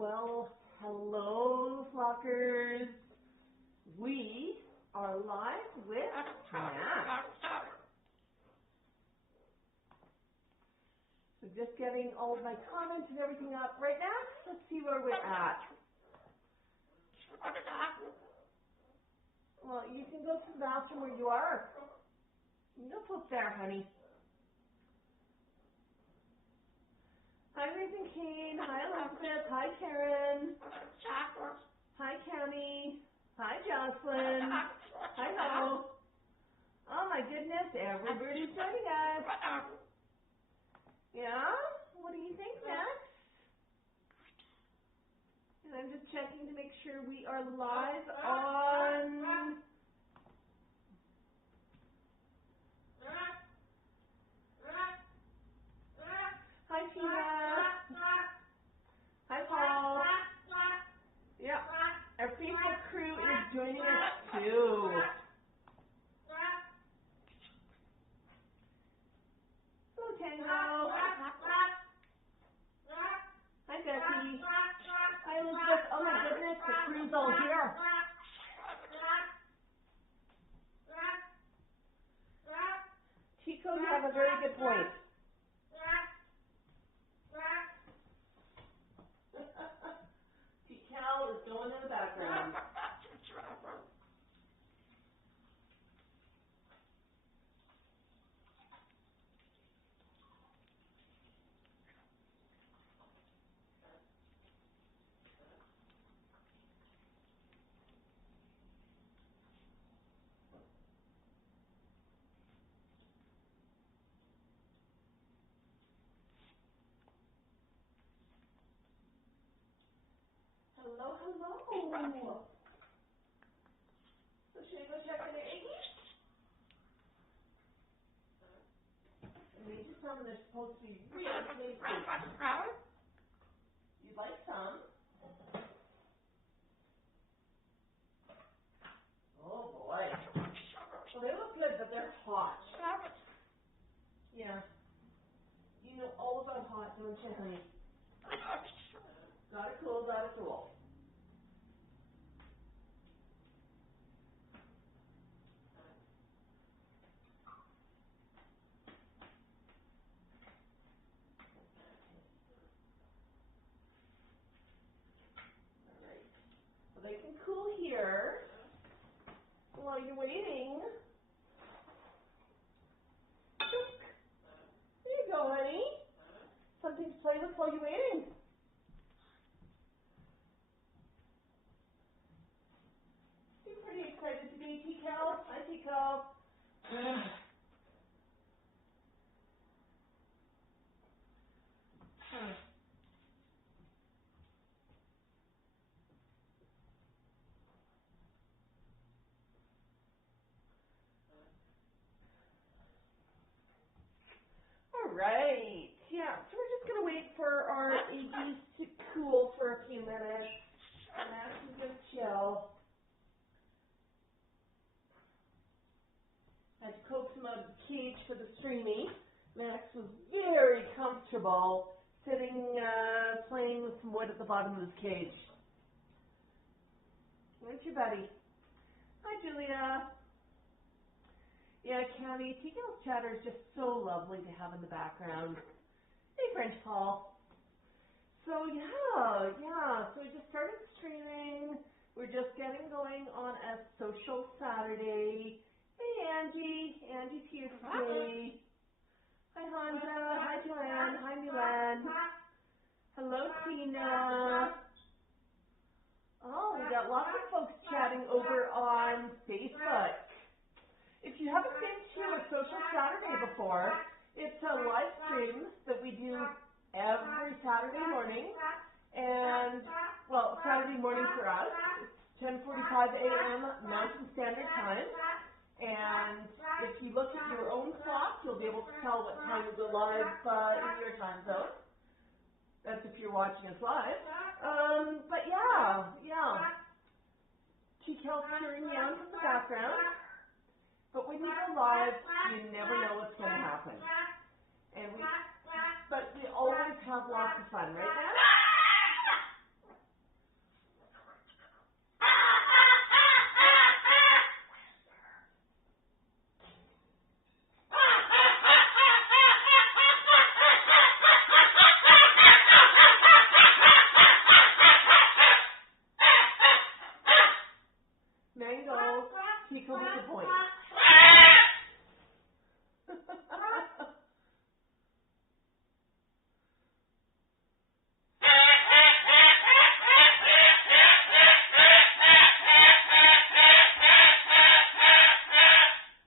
Well, hello, flockers. We are live with Snax. So just getting all of my comments and everything up right now. Let's see where we're at. Well, you can go to the bathroom where you are. You can go up there, honey. Hi, Raising Kane. Hi, Elizabeth. Hi, Karen. Hi, Cammy. Hi, Jocelyn. Hi, Ho. Oh, my goodness. Everybody's joining us. Yeah? What do you think, Max? And I'm just checking to make sure we are live on... Hi, Tina. Hi, Paul. Yeah, our Facebook crew is joining us too. Hello, Tango. Hi, Becky. Hi, Elizabeth. Oh my goodness, the crew's all here. Chico, you have a very good point. Cal is going in the background. Hello, hello. So should I go check on the eggies? And they just tell me they're supposed to be really big. You'd like some? Oh boy. Well, they look good, but they're hot. Yeah. You know all about hot, don't you, honey? Gotta cool, gotta cool. They can cool here while you're waiting. There you go, honey. Something to play with while you're waiting. You're pretty excited to be T-Cal. Hi, T-Cal. All right. Yeah, so we're just going to wait for our eggies to cool for a few minutes. Max is going to chill. I had to coax him out of the cage for the streaming. Max was very comfortable sitting, playing with some wood at the bottom of his cage. Where's your buddy? Hi, Julia. Yeah, Cammy, T-Cal's chatter is just so lovely to have in the background. Hey, French Paul. So, yeah, so we just started streaming. We're just getting going on a social Saturday. Hey, Angie. Angie's here today. Hi, Honda. Hi, Joanne. Hi, Milan. Hello, Tina. Oh, we got lots of folks chatting over on Facebook. If you haven't been to a social Saturday before, it's a live stream that we do every Saturday morning. And, well, Saturday morning for us, it's 10:45 a.m. Mountain Standard Time. And if you look at your own clock, you'll be able to tell what time we go live in your time zone. That's if you're watching us live. But yeah. T-Cal's cheering me on from the background. But when you go live, you never know what's going to happen. But we always have lots of fun, right, Matt? you come with the point.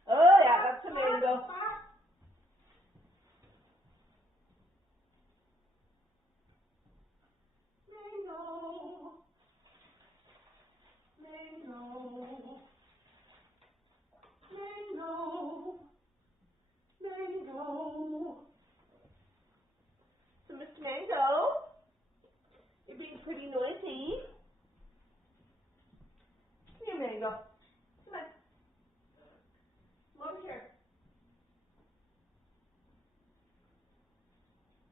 Oh yeah, that's a mango. Mango. So, Mr. Mango, you're being pretty noisy. Come here, Mango. Come on. Come over here.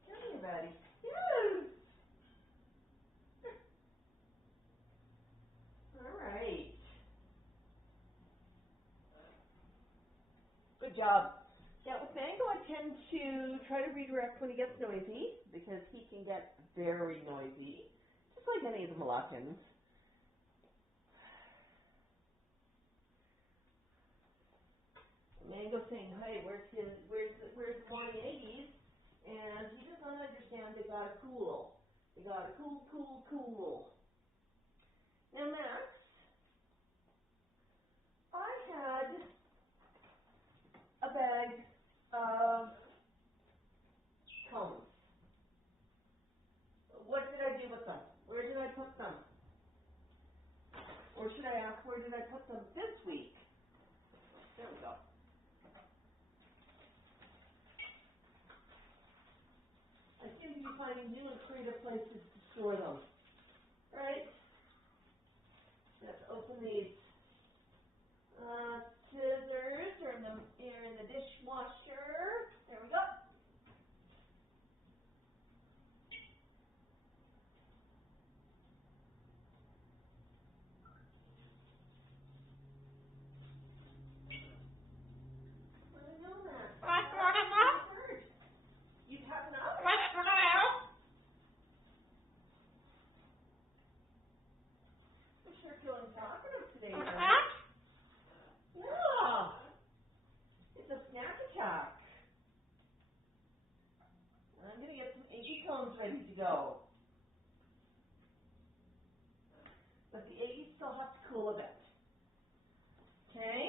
Come here, buddy. Yes. All right. Good job. Yeah, with Mango, I tend to try to redirect when he gets noisy because he can get very noisy, just like any of the Moluccans. Mango saying, "Hey, where's the morning 80s?" And he does not understand they gotta cool. They gotta cool. Now, Max, I had a bag of cones. What did I do with them? Where did I put them? Or should I ask, where did I put them this week? There we go. I seem to be finding new and creative places to store them. All right. Let's open these. Scissors are in the dishwasher. There we go. You'd have enough? I'm sure feeling talkative today, right? Yeah. It's a snack attack. I'm going to get some eggy cones ready to go. But the eggies still have to cool a bit. Okay?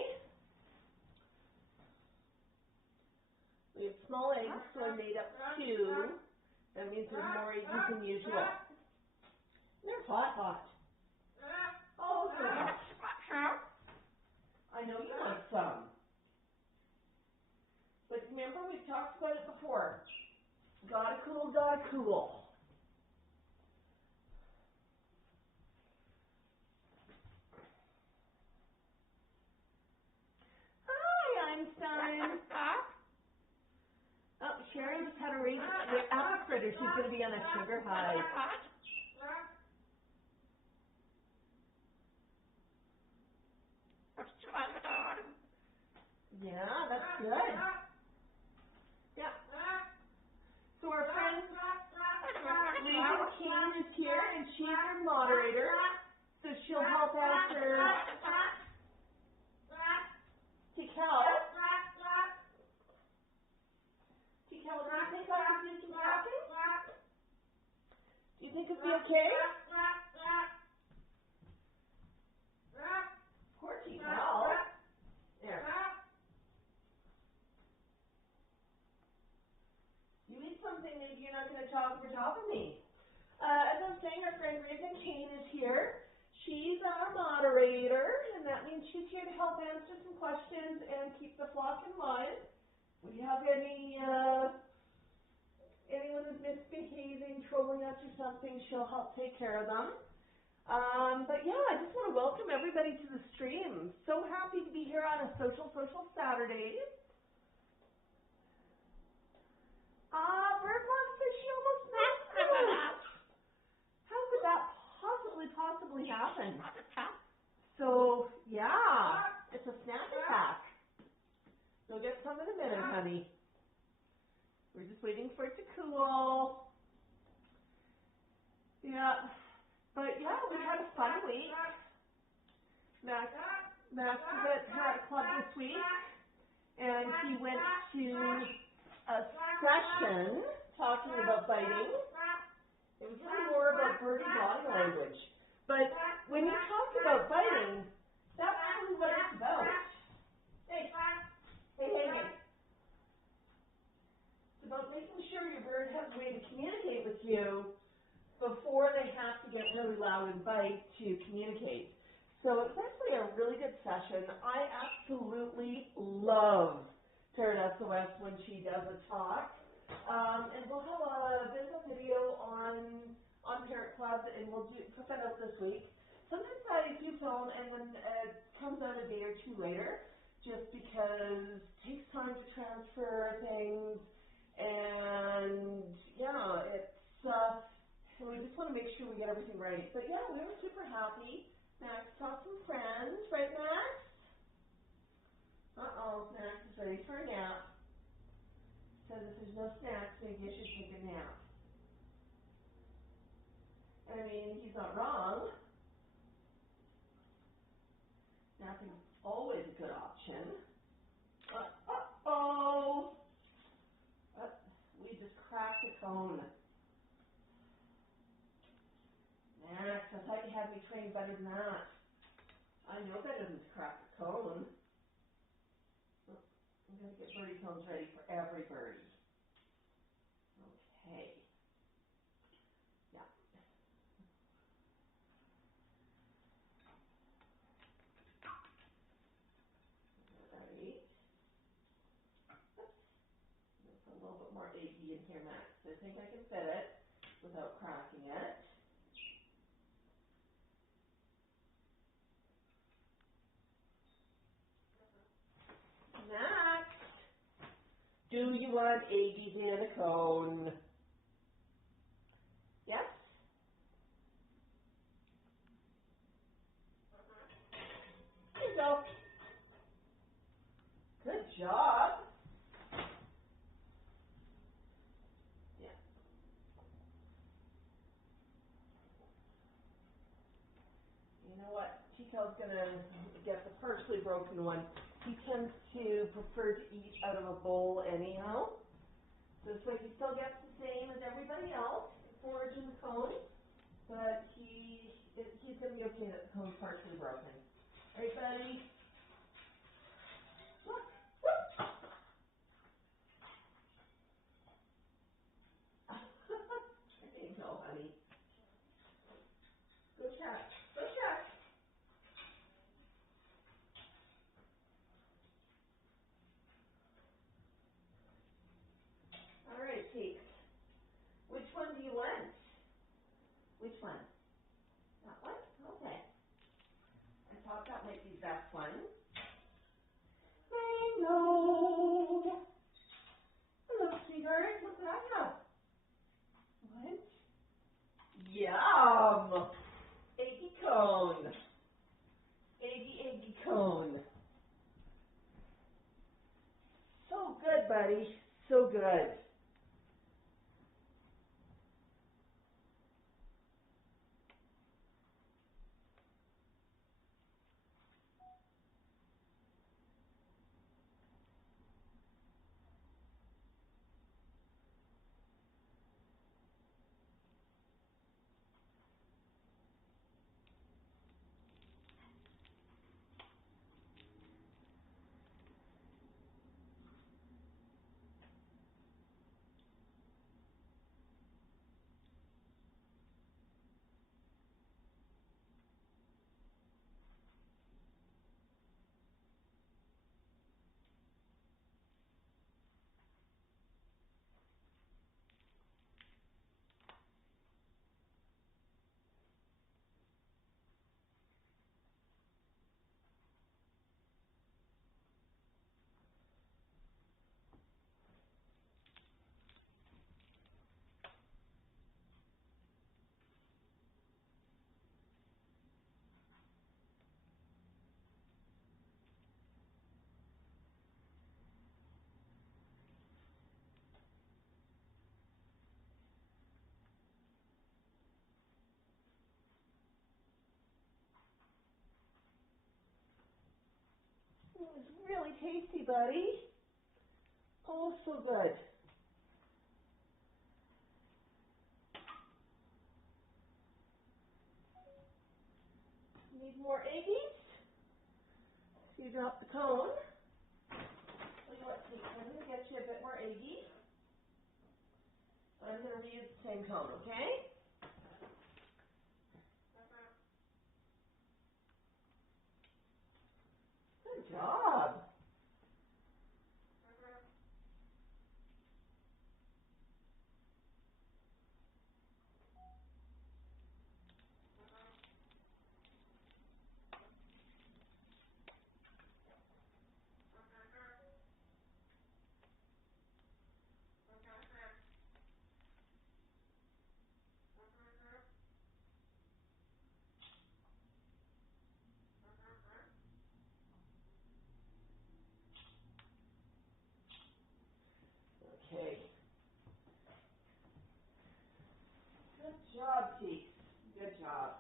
We have small eggs, so I made up 2. That means there's more eggs than usual. They're hot. Oh, they're hot. I know you like some. But remember, we've talked about it before. Gotta cool. Hi, Einstein. Oh, Sharon just had a raise with apple fritter. She's going to be on a sugar high. Yeah, that's good. Yeah. So our friend Lisa Kane is here, and she's our moderator. So she'll help answer Tikel. Tikel, do you think I could do some talking? Do you think it'd be okay? Poor Tikel. There. You eat something, maybe you're not going to talk over top of me. As I'm saying, our friend Lisa Kane is here. She's our moderator, and that means she's here to help answer some questions and keep the flock in line. If you have anyone who's misbehaving, trolling us or something, she'll help take care of them. But yeah, I just want to welcome everybody to the stream. So happy to be here on a social Saturday. Birdbox says she almost missed it. How could that possibly happen? So yeah, it's a snack attack. You'll get some in a minute, honey. We're just waiting for it to cool. Yeah. But yeah, we had a fun week. Max Max is at parrot club this week, and he went to a session talking about biting. It was really more about birdie body language. But when you talk about biting, that's really what it's about. Hey, hey, hey, hey. It's about making sure your bird has a way to communicate with you before they have to get really loud and bite to communicate. So it's actually a really good session. I absolutely love Parrot SOS when she does a talk. And we'll have there's a video on Parrot Club, and we'll put that out this week. Sometimes I do phone, and then it comes out a day or two later, just because it takes time to transfer things, and yeah, we just want to make sure we get everything right. But yeah, we were super happy. Max saw some friends, right, Max? Uh-oh, Max is ready for a nap. Says if there's no snacks, maybe I should take a nap. And I mean, he's not wrong. Napping's always a good option. Uh-oh! We just cracked a cone. Max, I thought you had me trained better than that. I know better than to crack a cone. I'm going to get birdie cones ready for every birdie. Okay. Yeah. All right. Let's put a little bit more AD in here, Max. I think I can fit it without cracking it. Max, do you want AD in a cone? Yes? There you go. Good job. Yeah. You know what? Chico's going to get the partially broken one. He tends to prefer to eat out of a bowl anyhow. This way he still gets the same as everybody else, forage in the cone, but he's going to be okay that the cone's partially broken. Right, buddy? Look. There you go, honey. Go check. Go check. All right, Kate. Which one do you want? Which one? That one? Okay. I thought that might be the best one. Mango! Hello, sweetheart. Look what I have. What? Yum! Eggy cone. Eggy cone. So good, buddy. So good. tasty, buddy. Oh, so good. Need more eggies? So you drop the cone. Tell you what, Steve, I'm going to get you a bit more eggy. I'm going to reuse the same cone, okay? Good job. Okay. Good job, Teeth. Good job.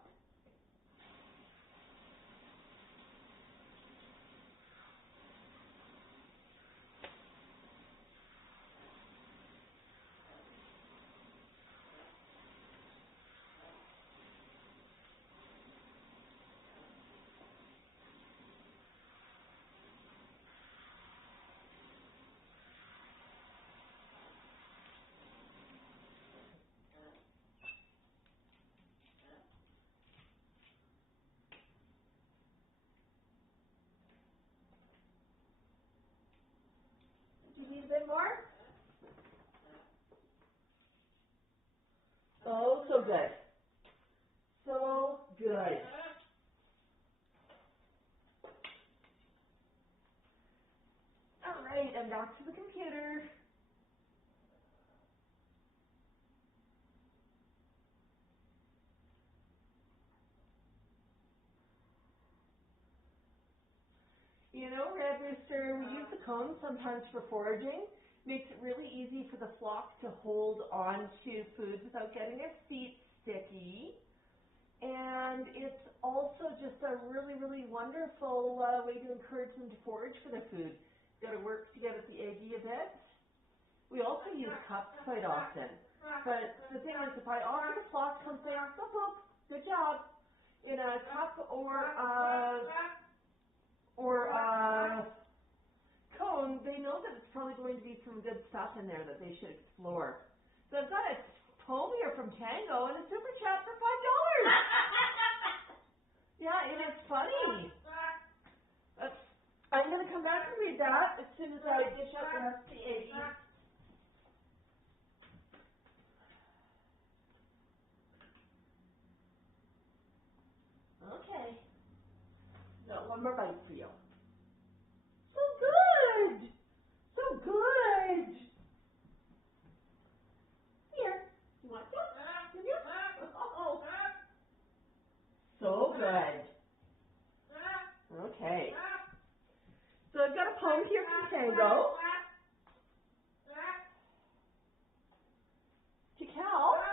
Do you need a bit more? Oh, so good. So good. All right, I'm back to the computer. You know, Red Rooster, we use the cones sometimes for foraging. Makes it really easy for the flock to hold on to food without getting their feet sticky. And it's also just a really, really wonderful way to encourage them to forage for their food. Got to work to get at the eggy a bit. We also use cups quite often. But the thing is, if I offer the flock something, boop, boop, good job, in a cup or cone, they know that it's probably going to be some good stuff in there that they should explore. So I've got a poem here from Tango and a super chat for $5. Yeah, and it's funny. I'm going to come back and read that as soon as I dish up the rest of the eggies. Okay. Got one more bite for you. So good! So good! Here. You want some? Give you? Oh. So good. Okay. So I've got a poem here from Tango. To Cal.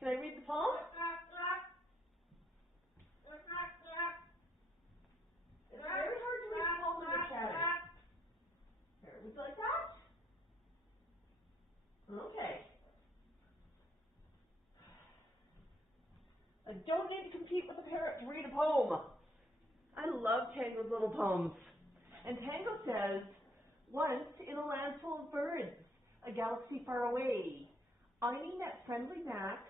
Can I read the poem? It's very hard to read the poem in the chat. Here, would you like that? Okay. I don't need to compete with a parrot to read a poem. I love Tango's little poems. And Tango says, once in a land full of birds, a galaxy far away, I met friendly Max,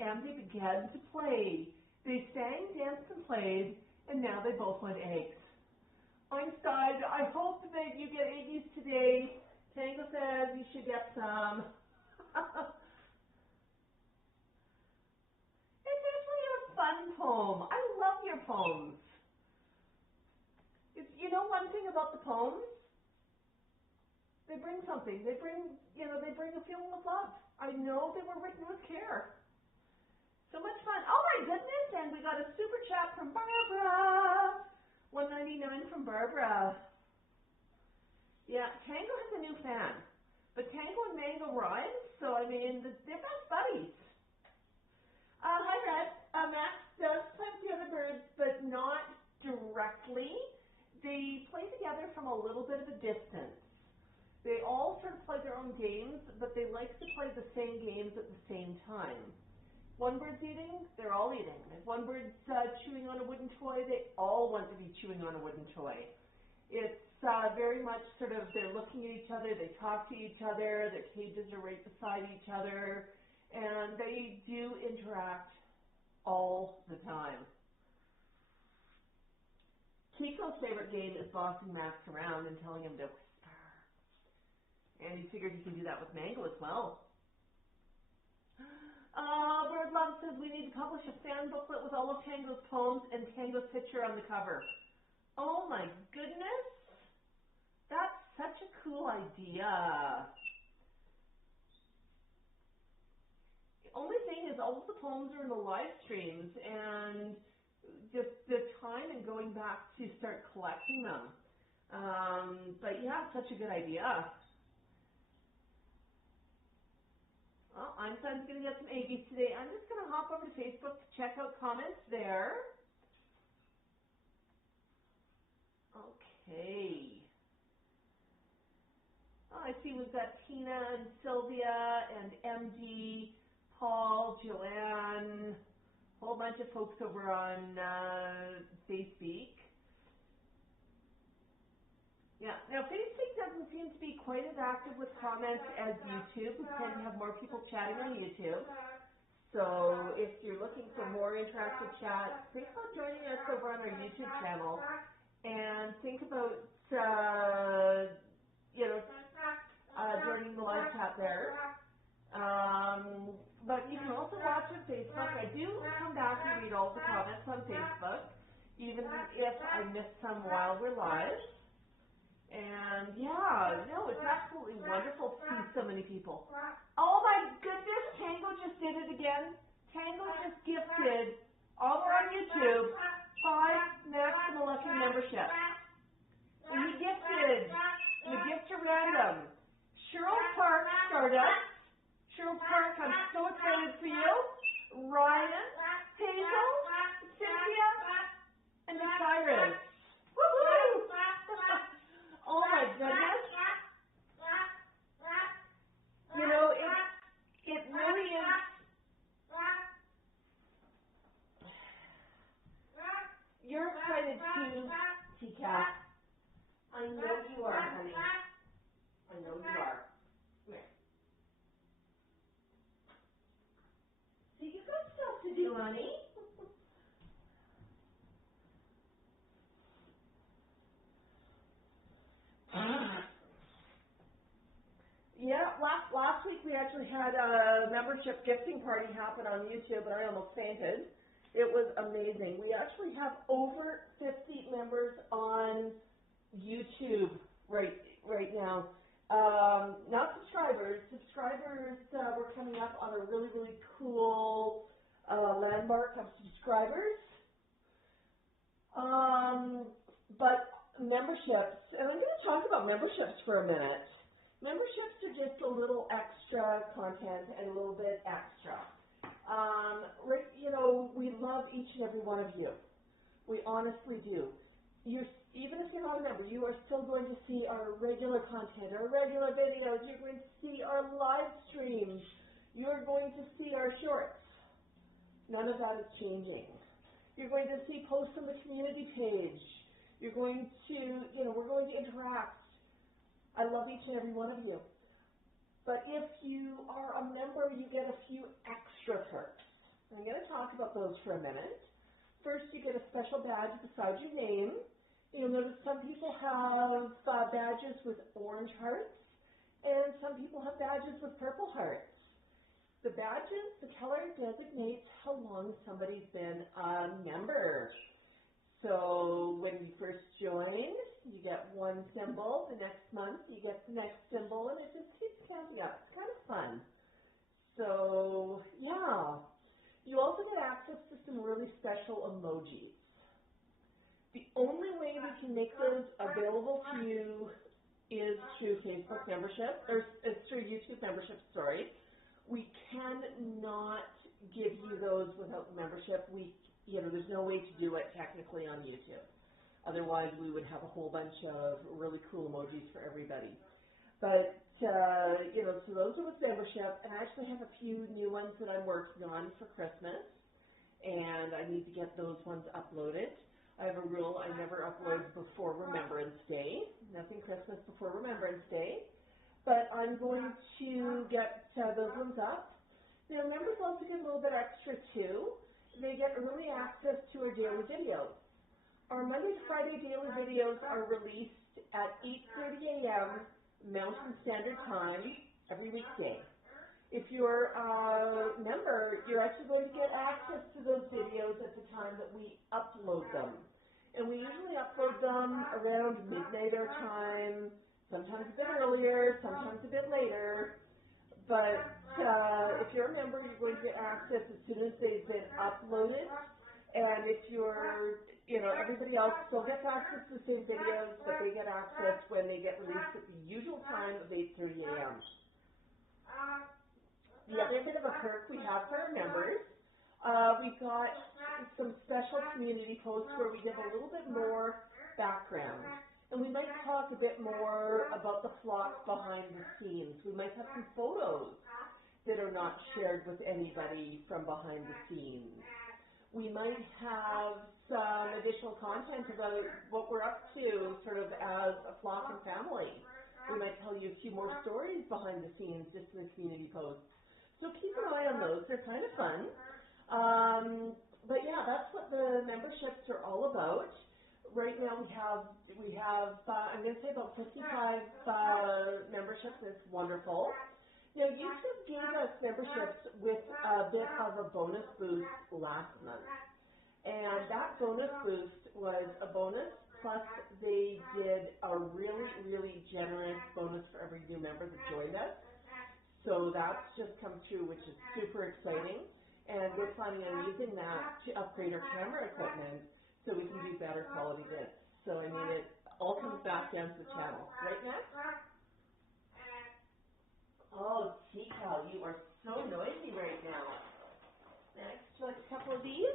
and they began to play. They sang, danced, and played, and now they both want eggs. Einstein, I hope that you get eggies today. Tango says you should get some. It's actually a fun poem. I love your poems. You know one thing about the poems? They bring something. They bring a feeling of love. I know they were written with care. So much fun. Oh my goodness, and we got a super chat from Barbara. $1.99 from Barbara. Yeah, Tango has a new fan. But Tango and Mango rhyme, so I mean, they're best buddies. Hi, Red. Max they play together from a little bit of a distance. They all sort of play their own games, but they like to play the same games at the same time. One bird's eating, they're all eating. If one bird's chewing on a wooden toy, they all want to be chewing on a wooden toy. It's very much sort of, they're looking at each other, they talk to each other, their cages are right beside each other, and they do interact all the time. Kiko's favorite game is bossing Max around and telling him to whisper. And he figured he can do that with Mango as well. Bird Love says we need to publish a fan booklet with all of Tango's poems and Tango's picture on the cover. Oh my goodness! That's such a cool idea. The only thing is all of the poems are in the live streams, and just the time and going back to start collecting them. But yeah, such a good idea. Well, Einstein's going to get some Aggies today. I'm just going to hop over to Facebook to check out comments there. Okay. Oh, I see we've got Tina and Sylvia and MD, Paul, Joanne, a whole bunch of folks over on Facebook. Yeah, now Facebook doesn't seem to be quite as active with comments as YouTube. We tend to have more people chatting on YouTube. So if you're looking for more interactive chat, think about joining us over on our YouTube channel and think about, joining the live chat there. But you can also watch on Facebook. I do come back and read all the comments on Facebook, even if I miss some while we're live. And yeah, no, it's absolutely wonderful to see so many people. Oh my goodness, Tango just did it again. Tango just gifted, over on YouTube, 5 Max the Molecular memberships. And he gifted, the gifts are random. Cheryl Park Stardust. Cheryl Park, I'm so excited for you. Ryan, Hazel, Cynthia, and Cyrus. Woohoo! Oh my goodness. You know, it really is. You're excited too, T-Cat. I know you are, honey. I know you are. Come here. See, you've got stuff to do, honey. Yeah, last week we actually had a membership gifting party happen on YouTube, and I almost fainted. It was amazing. We actually have over 50 members on YouTube right now. Not subscribers. Subscribers, we're coming up on a really, really cool landmark of subscribers. But memberships, and I'm going to talk about memberships for a minute. Memberships are just a little extra content and a little bit extra. We love each and every one of you. We honestly do. Even if you're not a member, you are still going to see our regular content, our regular videos. You're going to see our live streams. You're going to see our shorts. None of that is changing. You're going to see posts on the community page. You're going to, we're going to interact. I love each and every one of you. But if you are a member, you get a few extra perks. I'm going to talk about those for a minute. First, you get a special badge beside your name. You'll notice some people have badges with orange hearts, and some people have badges with purple hearts. The badges, the color designates how long somebody's been a member. So when you first join, you get one symbol. The next month, you get the next symbol, and it just keeps counting up. It's kind of fun. So, yeah. You also get access to some really special emojis. The only way we can make those available to you is through Facebook membership, or through YouTube membership, sorry. We cannot give you those without membership. There's no way to do it technically on YouTube. Otherwise, we would have a whole bunch of really cool emojis for everybody. But, you know, so those are with membership, and I actually have a few new ones that I'm working on for Christmas, and I need to get those ones uploaded. I have a rule, I never upload before Remembrance Day, nothing Christmas before Remembrance Day, but I'm going to get those ones up. Now, members also get a little bit extra too. They get early access to our daily videos. Our Monday to Friday daily videos are released at 8:30 a.m. Mountain Standard Time every weekday. If you're a member, you're actually going to get access to those videos at the time that we upload them. And we usually upload them around midnight our time, sometimes a bit earlier, sometimes a bit later. But if you're a member, you're going to get access as soon as they've been uploaded. And if you're, you know, everybody else still gets access to the same videos, but they get access when they get released at the usual time of 8:30 a.m. The other bit of a perk we have for our members, we've got some special community posts where we give a little bit more background. And we might talk a bit more about the flock behind the scenes. We might have some photos that are not shared with anybody from behind the scenes. We might have some additional content about what we're up to sort of as a flock and family. We might tell you a few more stories behind the scenes just in the community posts. So keep an eye on those. They're kind of fun. But yeah, that's what the memberships are all about. Right now we have I'm going to say about 55 memberships. It's wonderful. You know, YouTube gave us memberships with a bit of a bonus boost last month. And that bonus boost was a bonus, plus they did a really, really generous bonus for every new member that joined us. So that's just come through, which is super exciting. And we're planning on using that to upgrade our camera equipment so we can do better quality bits. So I mean, it all comes back down to the channel. Right, Matt? Oh, Tika, you are so noisy right now. Next, like a couple of these.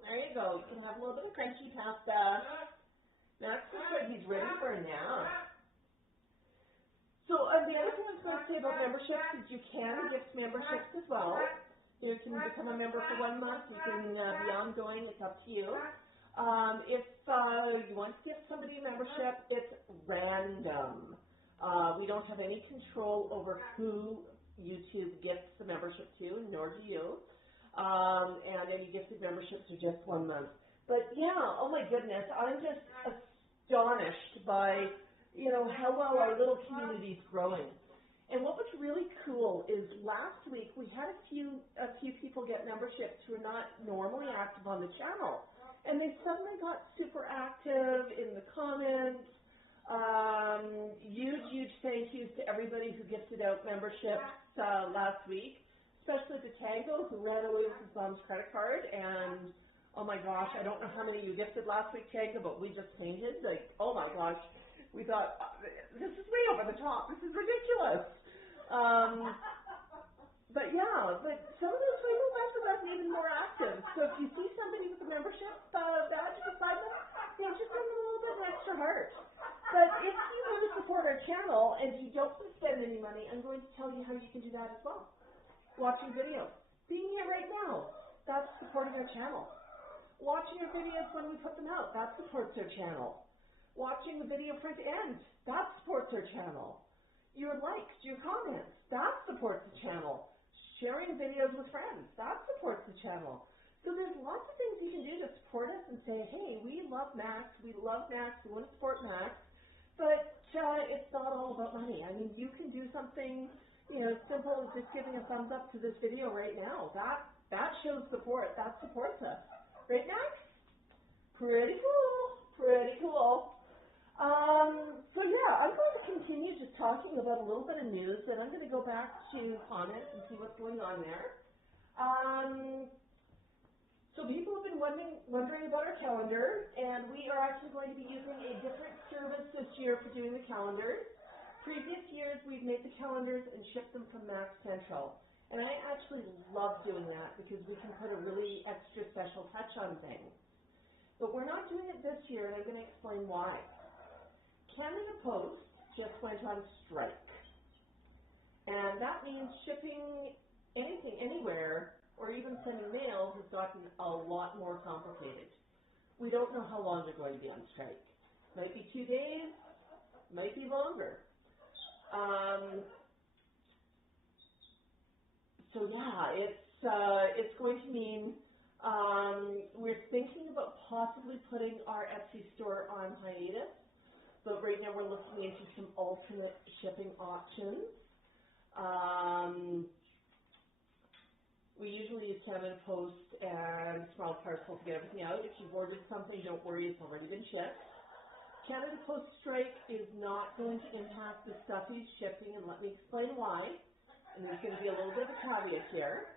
There you go. You can have a little bit of crunchy pasta. Max looks like he's ready for a nap. So the other thing I was going to say about memberships is you can gift memberships as well. You can become a member for 1 month. You can be ongoing. It's up to you. If you want to gift somebody a membership, it's random. We don't have any control over who YouTube gifts the membership to, nor do you. And any gifted memberships are just 1 month. But yeah, oh my goodness, I'm just astonished by, you know, how well our little community is growing. And what was really cool is last week we had a few people get memberships who are not normally active on the channel. And they suddenly got super active in the comments. Huge thank yous to everybody who gifted out memberships last week, especially to Tango, who ran away with his mom's credit card. And oh my gosh, I don't know how many you gifted last week, Tango, but we just fainted. Like, oh my gosh, we thought, this is way over the top. This is ridiculous. But yeah, but some of those people have gotten even more active. So if you see somebody with a membership badge beside them, you know, just send them a little bit of extra heart. But if you want to support our channel and you don't want to spend any money, I'm going to tell you how you can do that as well. Watching videos. Being here right now, that's supporting our channel. Watching our videos when we put them out, that supports our channel. Watching the video front to end, that supports our channel. Your likes, your comments, that supports the channel. Sharing videos with friends, that supports the channel. So there's lots of things you can do to support us and say, hey, we love Max, we want to support Max, but it's not all about money. I mean, you can do something, you know, simple as just giving a thumbs up to this video right now. That shows support, that supports us. Right, Max? Pretty cool, pretty cool. So yeah, I'm going to continue just talking about a little bit of news, and I'm going to go back to comments and see what's going on there. So people have been wondering about our calendar, and we are actually going to be using a different service this year for doing the calendars. Previous years, we've made the calendars and shipped them from Max Central. And I actually love doing that because we can put a really extra special touch on things. But we're not doing it this year, and I'm going to explain why. Canada Post just went on strike. And that means shipping anything anywhere, or even sending mail, has gotten a lot more complicated. We don't know how long they're going to be on strike. Might be 2 days, might be longer. So yeah, it's going to mean we're thinking about possibly putting our Etsy store on hiatus, but right now we're looking into some alternate shipping options. We usually use Canada Post and Small Parcel to get everything out. If you've ordered something, don't worry, it's already been shipped. Canada Post strike is not going to impact the Stuffies shipping, and let me explain why. And there's going to be a little bit of a caveat here.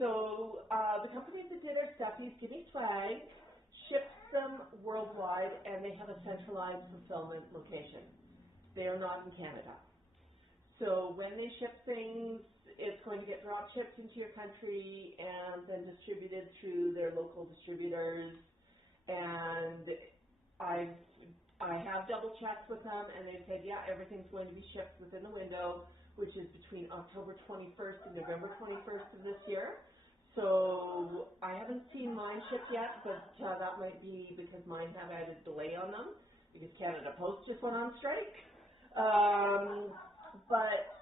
So the company that did our Stuffies, Gimme Swag, ships them worldwide, and they have a centralized fulfillment location. They are not in Canada. So when they ship things, it's going to get drop shipped into your country and then distributed through their local distributors. And I have double checked with them, and they said, yeah, everything's going to be shipped within the window, which is between October 21st and November 21st of this year. So I haven't seen mine shipped yet, but that might be because mine have had a delay on them because Canada Post just went on strike. But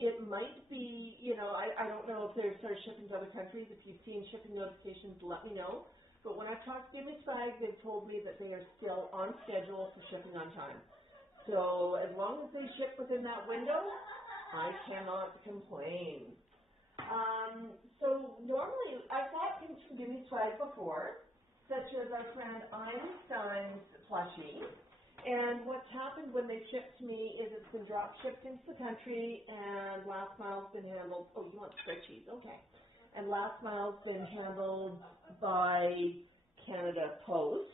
it might be, you know, I don't know if they're started shipping to other countries. If you've seen shipping notifications, let me know. But when I talked to Gimme Swag, they've told me that they are still on schedule for shipping on time. So as long as they ship within that window, I cannot complain. So normally, I've bought things from Gimme Swag before, such as our friend Einstein's plushie. And what's happened when they shipped to me is it's been drop shipped into the country, and last mile's been handled. Oh, you want spreadsheets? Okay. And last mile's been handled by Canada Post,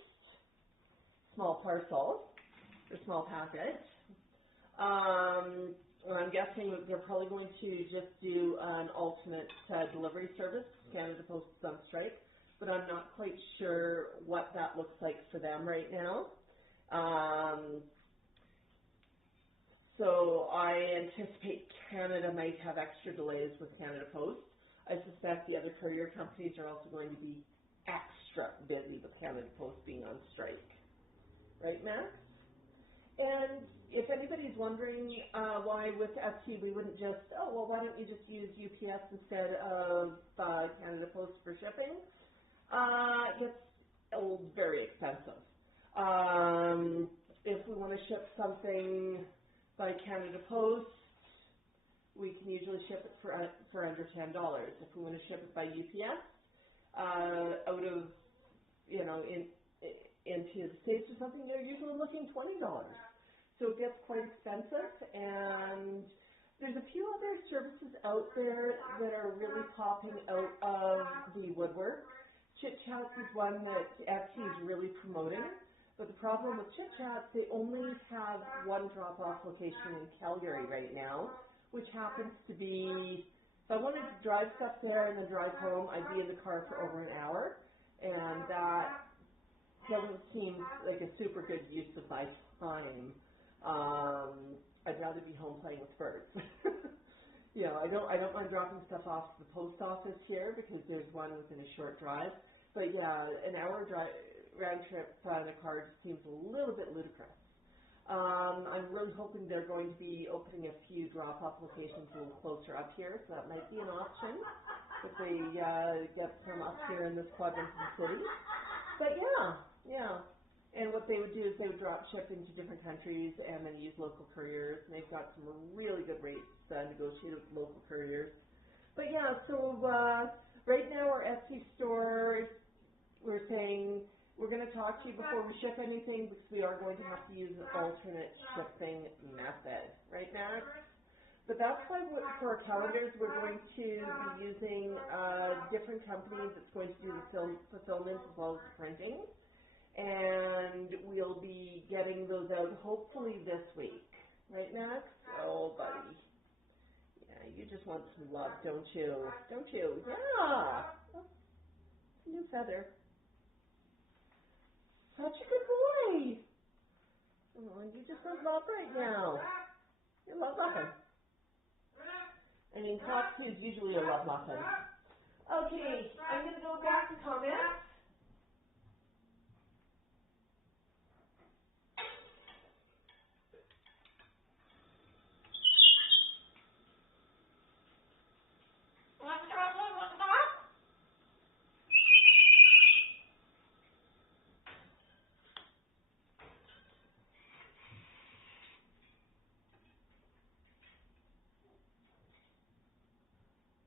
small parcel, or small package. I'm guessing that they're probably going to just do an alternate delivery service. Canada Post is on strike, but I'm not quite sure what that looks like for them right now. So I anticipate Canada might have extra delays with Canada Post. I suspect the other courier companies are also going to be extra busy with Canada Post being on strike. Right, Max? And if anybody's wondering why with Etsy we wouldn't just, oh, well, why don't you just use UPS instead of Canada Post for shipping? It's very expensive. If we want to ship something by Canada Post, we can usually ship it for under $10. If we want to ship it by UPS, out of, you know, into the States or something, they're usually looking $20. So it gets quite expensive, and there's a few other services out there that are really popping out of the woodwork. Chit Chats is one that Etsy is really promoting. But the problem with Chit Chats, they only have one drop-off location in Calgary right now, which happens to be, if I wanted to drive stuff there and then drive home, I'd be in the car for over an hour, and that doesn't seem like a super good use of my time. I'd rather be home playing with birds. You know, I don't mind dropping stuff off to the post office here because there's one within a short drive. But yeah, an hour round trip in a car just seems a little bit ludicrous. I'm really hoping they're going to be opening a few drop-off locations a little closer up here, so that might be an option if they get some up here in this quadrant of the city. But yeah. And what they would do is they would drop ship into different countries and then use local couriers. And they've got some really good rates negotiated with local couriers. But yeah, so right now our Etsy store, we're saying we're going to talk to you before we ship anything because we are going to have to use an alternate shipping method. Right, Max? But that's why for our calendars we're going to be using a different company that's going to do the fulfillment as well as the printing. And we'll be getting those out hopefully this week. Right, Max? Oh, buddy. Yeah, you just want some love, don't you? Don't you? Yeah. Oh, new feather. Such a good boy. Oh, you just love love right now. You love muffin. I mean, cock is usually a love muffin. Okay, I'm going to go back to comments.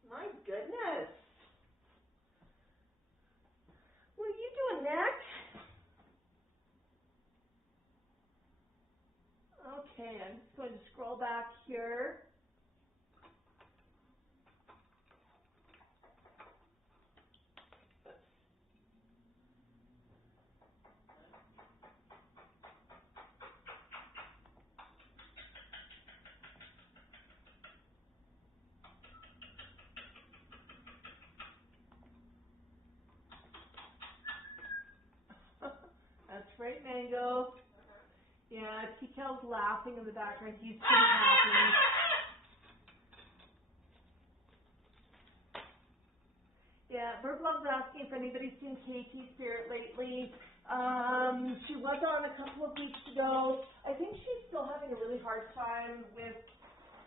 My goodness. What are you doing next? Okay, I'm just going to scroll back here. That's right, Mango. Yeah, Tikel's laughing in the background. He's pretty happy. Yeah, Bird Love's asking if anybody's seen Katie Spirit lately. She was on a couple of weeks ago. I think she's still having a really hard time with,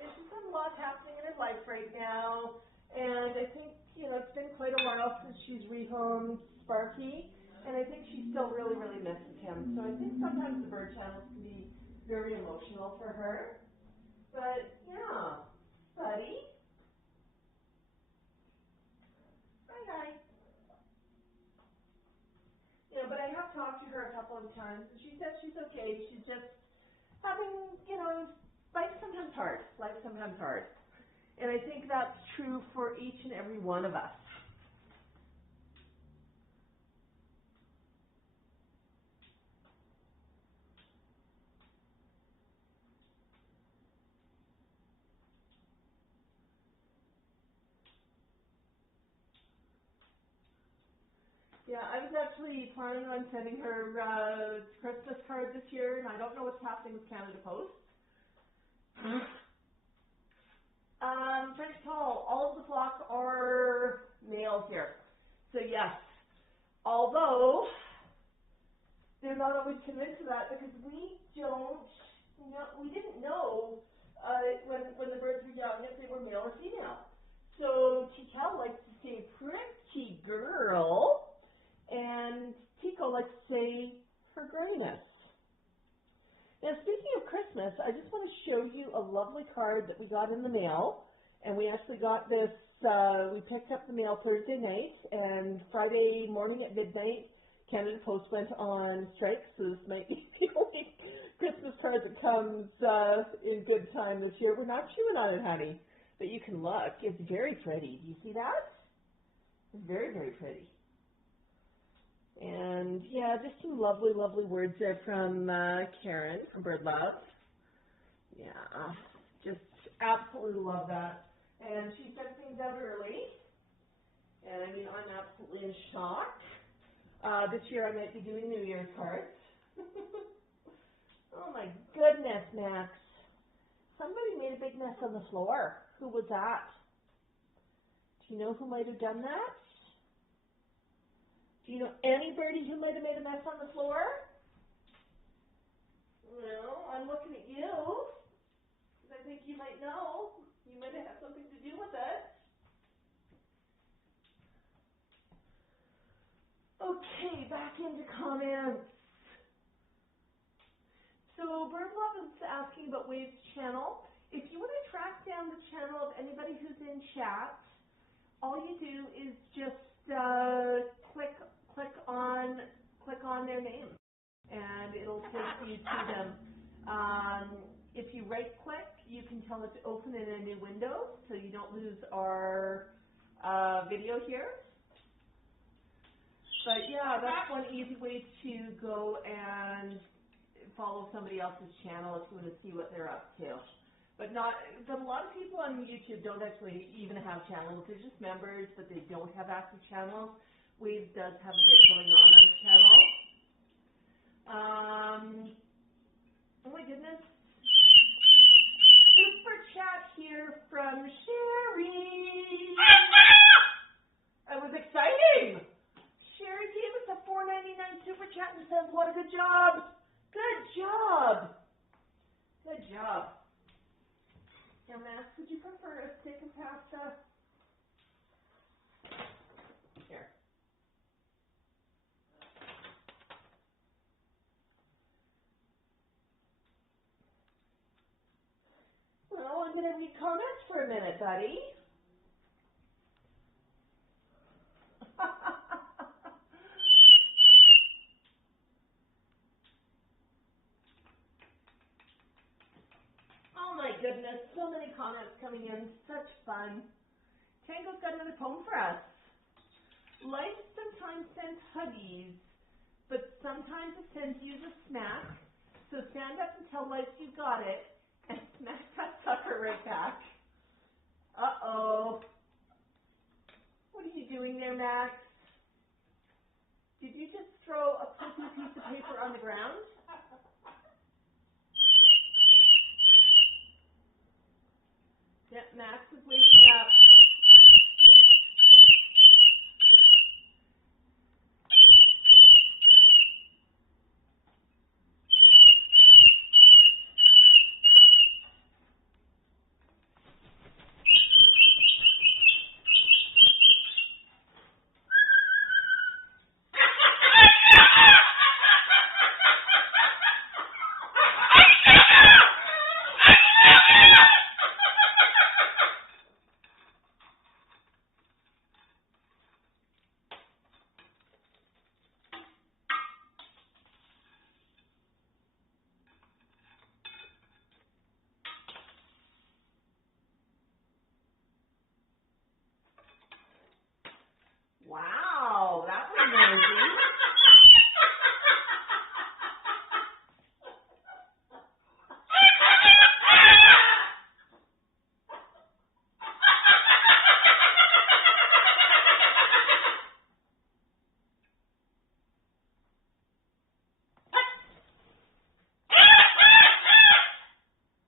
she's got a lot happening in her life right now. And I think, it's been quite a while since she's rehomed Sparky. And I think she still really, really misses him. So I think sometimes the bird channels can be very emotional for her. But, yeah, buddy. Hi. But I have talked to her a couple of times, and she said she's okay. She's just having, life's sometimes hard. Life's sometimes hard. And I think that's true for each and every one of us. Yeah, I was actually planning on sending her Christmas card this year, and I don't know what's happening with Canada Post. French Paul, all of the flocks are male here. So yes, although they're not always convinced of that because we didn't know when the birds were young if they were male or female. So Tikel likes to say pretty girl. And Tico likes to say her girliness. Now, speaking of Christmas, I just want to show you a lovely card that we got in the mail. And we actually got this, we picked up the mail Thursday night, and Friday morning at midnight, Canada Post went on strike, so this might be the only Christmas card that comes in good time this year. We're not chewing on it, honey, but you can look. It's very pretty. Do you see that? It's very, very pretty. And yeah, just some lovely, lovely words there from Karen from Bird Love. Yeah, just absolutely love that. And she sent things out early. And I mean, I'm absolutely in shock. This year I might be doing New Year's cards. Oh my goodness, Max. Somebody made a big mess on the floor. Who was that? Do you know who might have done that? Do you know anybody who might have made a mess on the floor? Well, I'm looking at you, because I think you might know. You might have had something to do with it. Okay, back into comments. So Bird Love is asking about Wave's channel. If you want to track down the channel of anybody who's in chat, all you do is just click on their name, and it'll take you to them. If you right-click, you can tell it to open in a new window, so you don't lose our video here. But yeah, that's one easy way to go and follow somebody else's channel if you want to see what they're up to. But a lot of people on YouTube don't actually even have channels. They're just members, but they don't have active channels. Wave does have a bit going on his channel. Oh my goodness. Super chat here from Sherry. That was exciting. Sherry gave us a $4.99 super chat and says, what a good job. Good job. Good job. Now, Max, would you prefer a stick of pasta? Here. Well, I'm going to read comments for a minute, buddy. Oh my goodness, so many comments coming in, such fun. Tango's got another poem for us. Life sometimes sends huggies, but sometimes it sends you the smack. So stand up and tell life you got it, and smack that sucker right back. Uh-oh. What are you doing there, Max? Did you just throw a poopy piece of paper on the ground? Yeah, Max is waking up. Wow, that was noisy.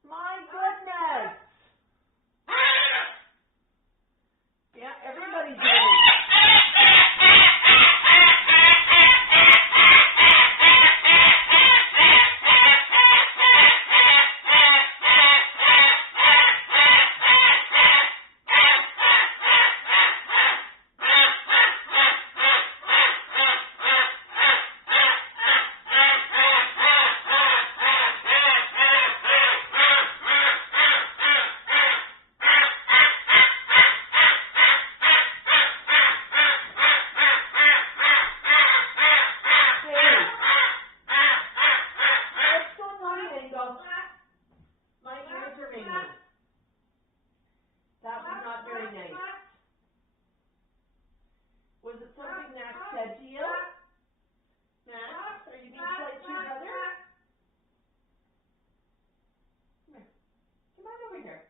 My goodness. Yeah, everybody's doing it. That was not very nice. Was it something Max said to you? Max, are you being polite to your brother? Come here. Come on over here.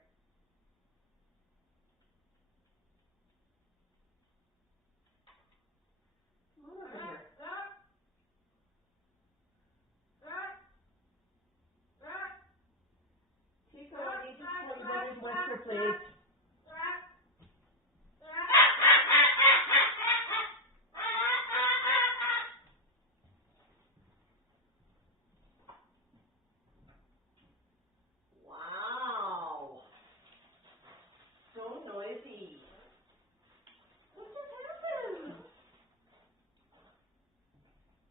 Come on over here. Tico, I need to tell you about his liquor, please. Wow. So noisy. What just happened?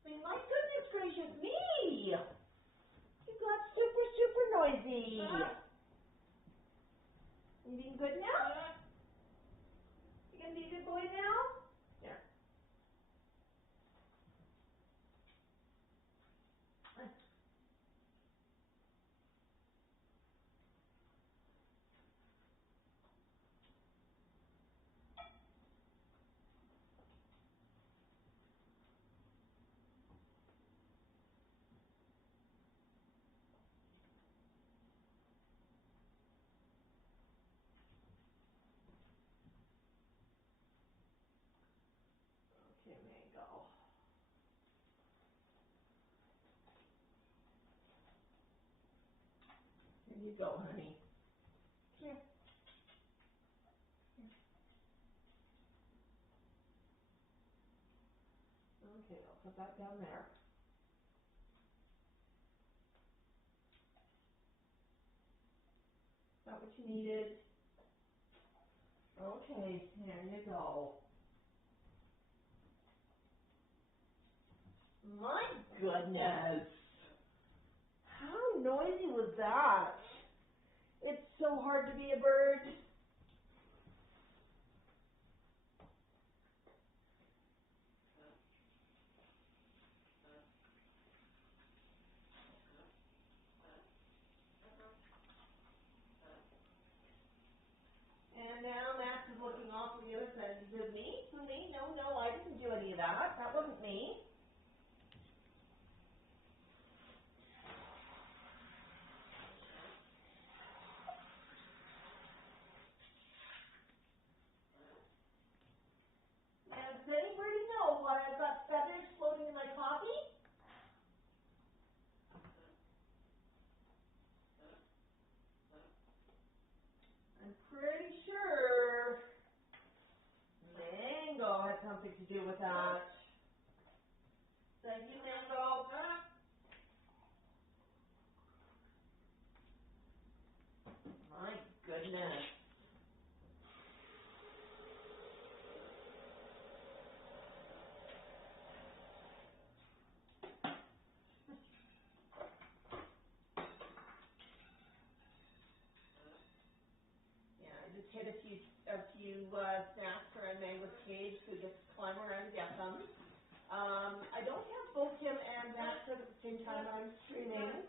I mean, my goodness gracious me. You got super, super noisy. I'm being There you go, honey. Here. Okay, I'll put that down there. Is that what you needed? Okay, there you go. My goodness. How noisy was that? It's so hard to be a bird. And now Max is looking off to the other side. He said, me? Who, me? No, no, I didn't do any of that. That wasn't me. And does anybody know why I've got feathers floating in my coffee? I'm pretty sure Mango had something to do with that. Thank you, Mango. My goodness. Yeah, I just hit a few snaps for a Mango's cage so he gets to climb around and get them. I don't have both him and Max at the same time I'm streaming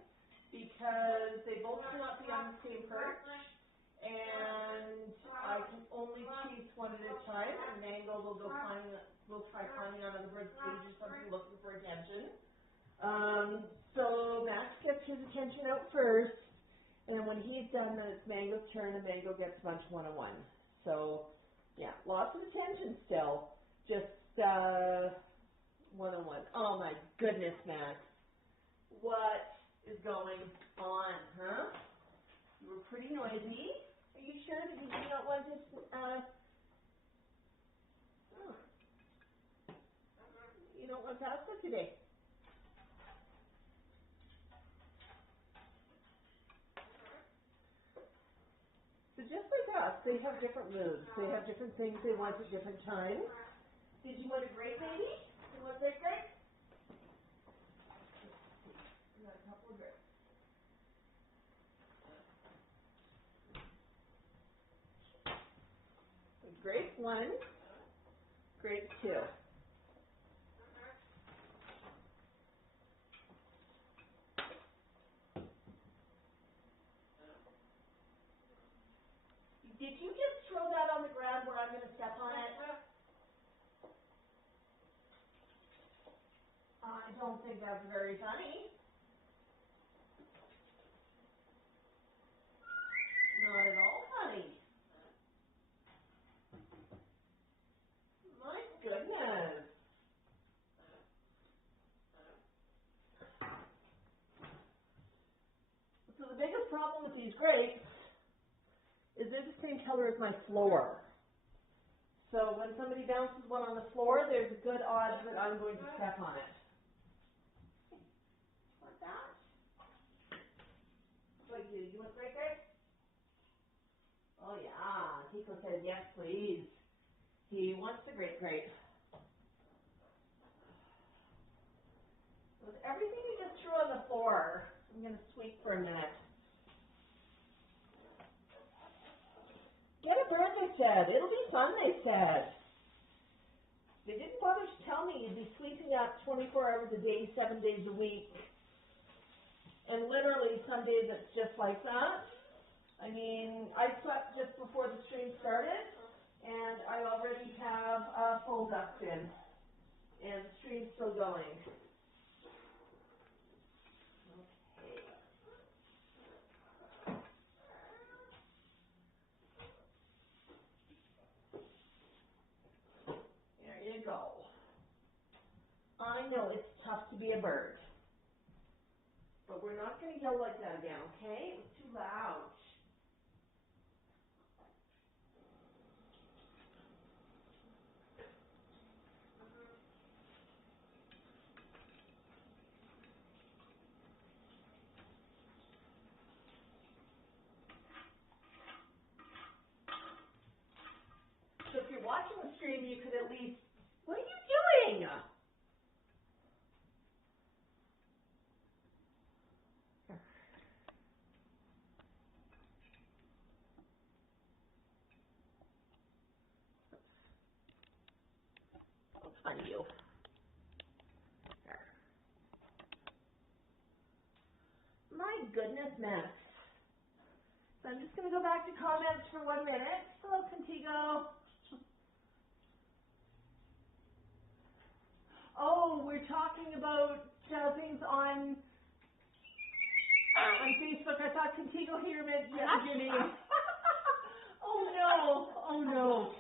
because they both cannot be on the same perch, and I can only choose one at a time. And Mango will try climbing out of the bird's cage or something, looking for attention. So Max gets his attention out first, and when he's done, then it's Mango's turn, and Mango gets bunch 101. So yeah, lots of attention still. Just 101. Oh my goodness, Max. What is going on, huh? You were pretty noisy. Are you sure that you do not want to, you don't want pasta today? So just like us, they have different moods. They have different things they want at different times. Did you want a grape, baby? You want grape? I got a couple of grapes. Grape 1, grape 2. Did you just throw that on the ground where I'm going to step on it? I don't think that's very funny. Not at all funny. My goodness. So the biggest problem with these grapes is they're the same color as my floor. So when somebody bounces one on the floor, there's a good odds that I'm going to step on it. Like that? What do you want grape? Oh yeah, Tico said yes please. He wants the grape. With everything you just threw on the floor, I'm going to sweep for a minute. Get a bird, they said. It'll be fun, they said. They didn't bother to tell me you'd be sweeping up 24 hours a day, 7 days a week. And literally, some days it's just like that. I mean, I slept just before the stream started, and I already have full ducks in. And the stream's still going. There you go. I know it's tough to be a bird. But we're not going to yell like that again, okay? It was too loud. So if you're watching the stream, you could at least, what are you doing? What's fun to you? My goodness, Max. So I'm just going to go back to comments for 1 minute. Hello, Contigo. Oh, we're talking about things on Facebook. I thought Contigo here meant your name. Oh no, oh no.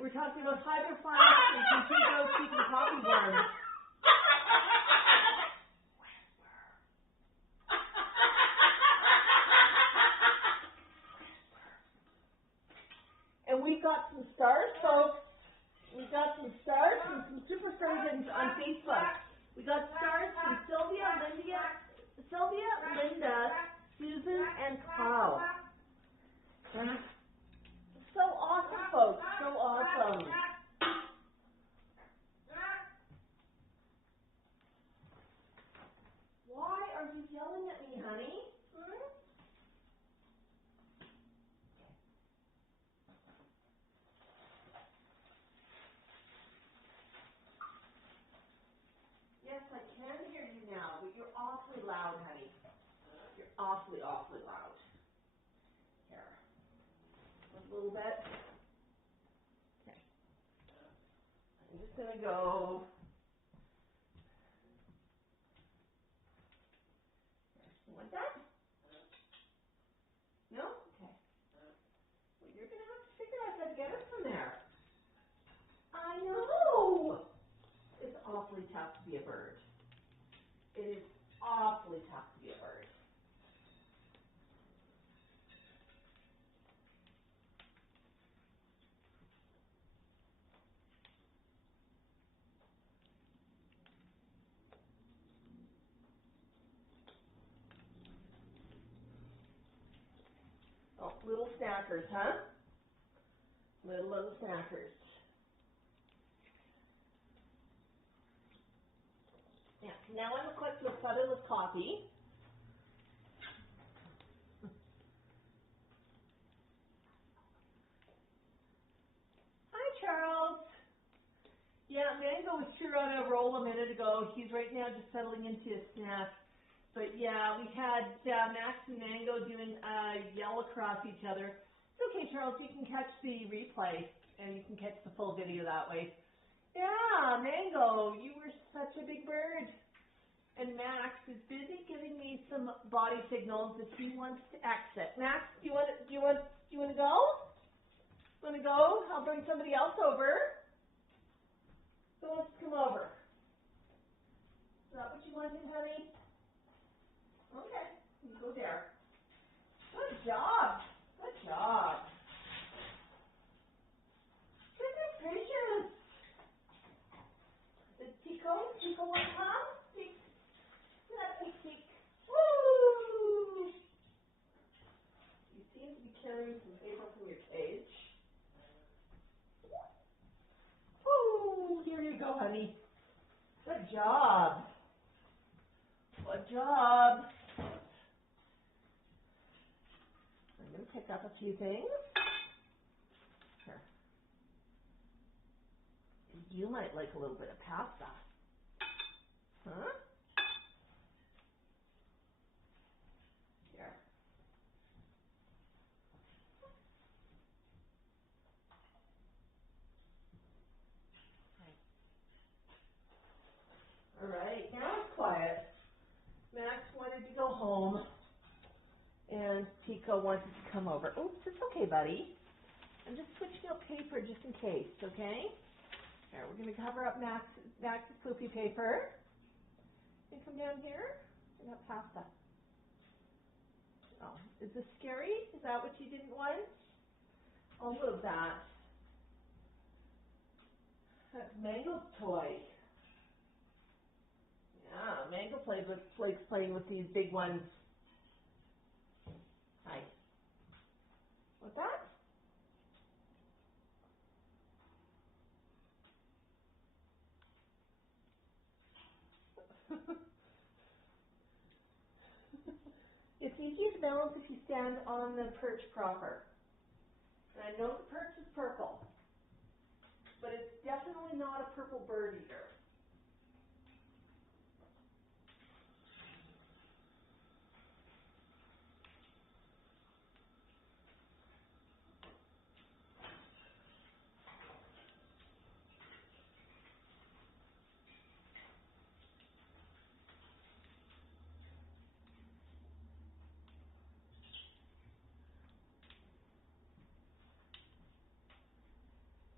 We're talking about hydroponics and Contigo keeping coffee warm. And we've got some stars, folks. We've got some stars from some super friends on Facebook. We got stars from Sylvia, Linda, Susan, and Carl. So awesome, folks. So awesome. Why are you yelling at me, honey? Yes, I can hear you now, but you're awfully loud, honey. You're awfully, awfully loud. Here. A little bit. Okay. I'm just going to go. Like that? No? Okay. Well, you're going to have to figure out how to get it from there. I know. It's awfully tough to be a bird. It is awfully tough to be a bird. Oh, little snackers, huh? Little snackers. Yeah, now I'm equipped with butterless coffee. Hi, Charles. Yeah, Mango was sure on a roll a minute ago. He's right now just settling into a snack. But yeah, we had Max and Mango doing yell across each other. It's okay, Charles, you can catch the replay and you can catch the full video that way. Yeah, Mango, you were such a big bird. And Max is busy giving me some body signals that he wants to exit. Max, do you want to go? Want to go? I'll bring somebody else over. Who wants to come over? Is that what you wanted, honey? Okay, you go there. Good job. Good job. Goodness gracious. Is Tico want to come? Woo! You seem to be carrying some paper from your cage. Woo! Here you go, honey. Good job. Good job. I'm going to pick up a few things. Here. You might like a little bit of pasta. Huh? Here. All right, now it's quiet. Max wanted to go home, and Tico wanted to come over. Oops, it's okay, buddy. I'm just switching out paper just in case, okay? There, we're going to cover up Max's poopy paper. You come down here and have pasta. Oh, is this scary? Is that what you didn't want? I'll move that. That's Mango's toy. Yeah, Mango likes playing with these big ones. Hi. What's that? It's easy to balance if you stand on the perch proper. And I know the perch is purple, but it's definitely not a purple bird eater.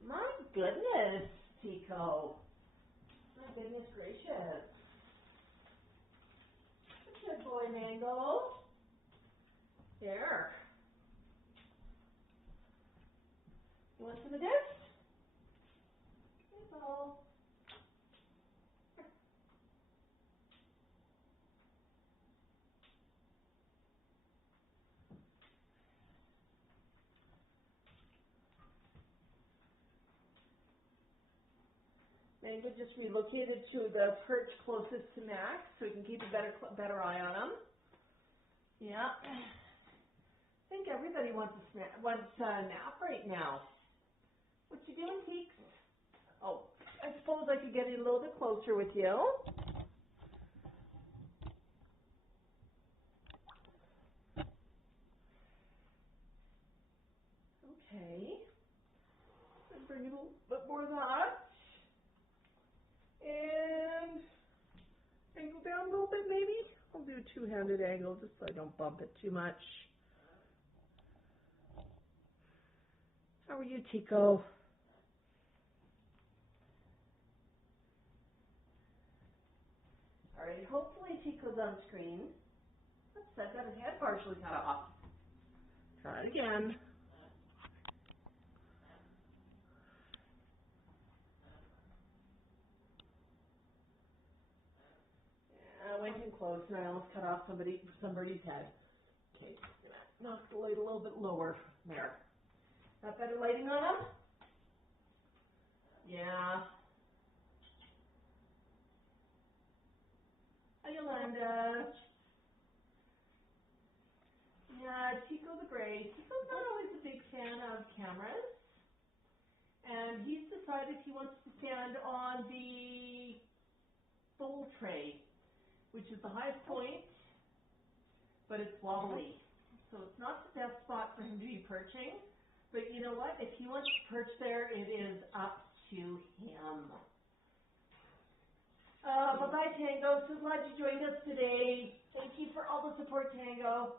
My goodness, Tico. My goodness gracious. Good boy, Mango. There. You want some of this? That's all. Mango just relocated to the perch closest to Max, so we can keep a better eye on him. Yeah. I think everybody wants a nap right now. What you doing, Teeks? Oh, I suppose I could get a little bit closer with you. Okay. Let's bring it a little bit more of that. And angle down a little bit, maybe. I'll do a two-handed angle just so I don't bump it too much. How are you, Tico? All right, hopefully Tico's on screen. Oops, I've got his head partially cut off. Try it again. I went in close and I almost cut off somebody's head. Okay, knock the light a little bit lower. There. Got better lighting on him? Yeah. Hi, Yolanda. Yeah, Tico the Gray. Tico's not always a big fan of cameras. And he's decided he wants to stand on the bowl tray, which is the highest point, but it's wobbly. So it's not the best spot for him to be perching. But you know what? If he wants to perch there, it is up to him. Bye-bye, Tango. So glad you joined us today. Thank you for all the support, Tango.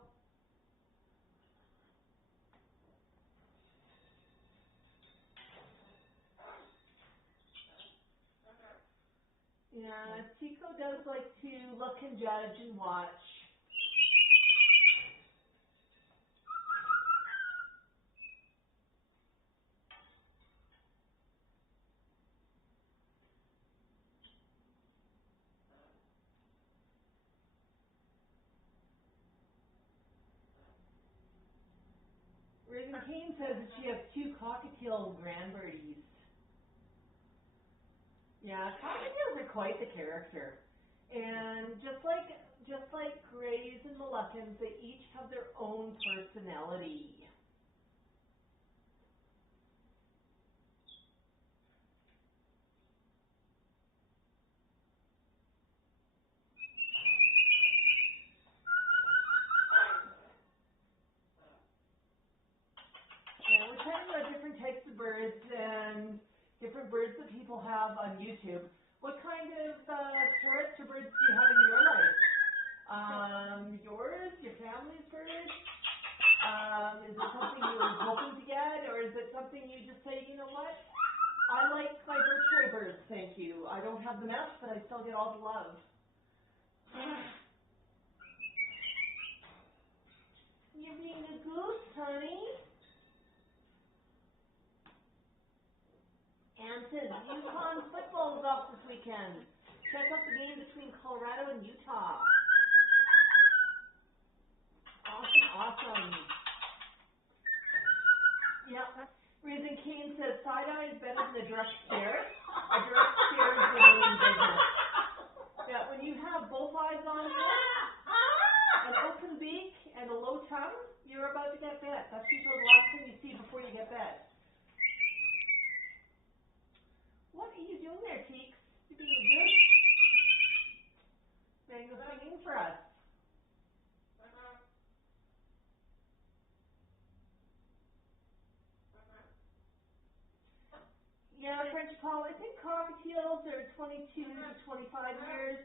Yeah, Tico does like to look and judge and watch. Raven Kane says that she has 2 cockatiel grandbirdies. Yeah, cockatiels are quite the character. And just like Greys and Moluccans, they each have their own personality. Yeah, we're talking about different types of birds and different birds that people have on YouTube. What kind of parrots or birds do you have in your life? Yours, your family's birds? Is it something you were hoping to get, or is it something you just say, you know what? I like my virtual birds, thank you. I don't have the nest, but I still get all the love. You being a goose, honey? Anson, UConn football is off this weekend. Check out the game between Colorado and Utah. Awesome. Yeah. Reason Kane says side-eye is better than a direct stare. A direct stare is the main business. Yeah, when you have both eyes on you, an open beak, and a low tongue, you're about to get bit. That's usually the last thing you see before you get bit. What are you doing there, Teeks? You being good? Mango singing for us. Yeah, French Paul, I think cockatiels are 22 to 25 years,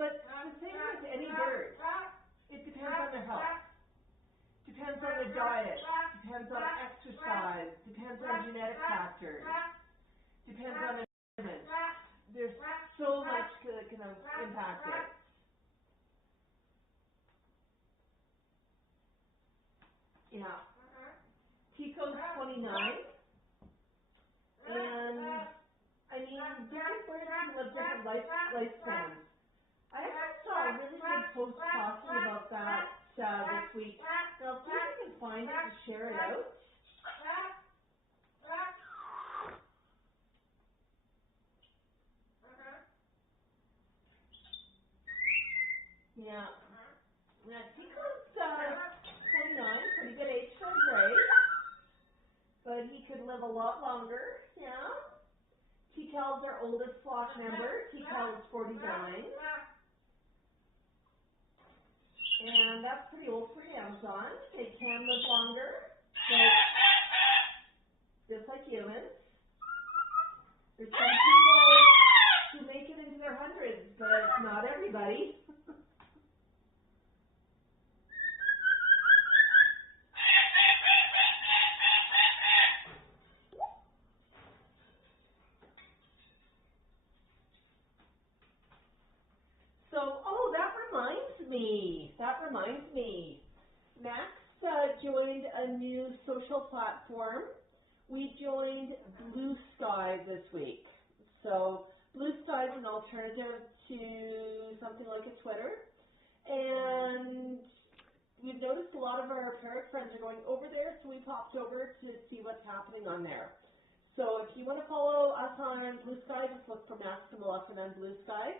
but the same with any bird. It depends on their health, depends on their diet, depends on exercise, depends on genetic factors, depends on environment. There's so much that can impact it. Yeah. Tico's 29. And I mean, different birds can live different lifespans. I actually saw a really good post talking about that this week. Now, see if I can find it and share it out. Yeah. Yeah, Tico's 29, pretty good age for a gray. But he could live a lot longer, yeah. T-Cal's our oldest flock member. T-Cal is 49. And that's pretty old for Amazon. They can live longer, but just like humans. There's some people who make it into their hundreds, but not everybody. So, oh, that reminds me. Max joined a new social platform. We joined Blue Sky this week. So, Blue Sky is an alternative to something like a Twitter. And we've noticed a lot of our parrot friends are going over there, so we popped over to see what's happening on there. So, if you want to follow us on Blue Sky, just look for Max and Melissa on Blue Sky.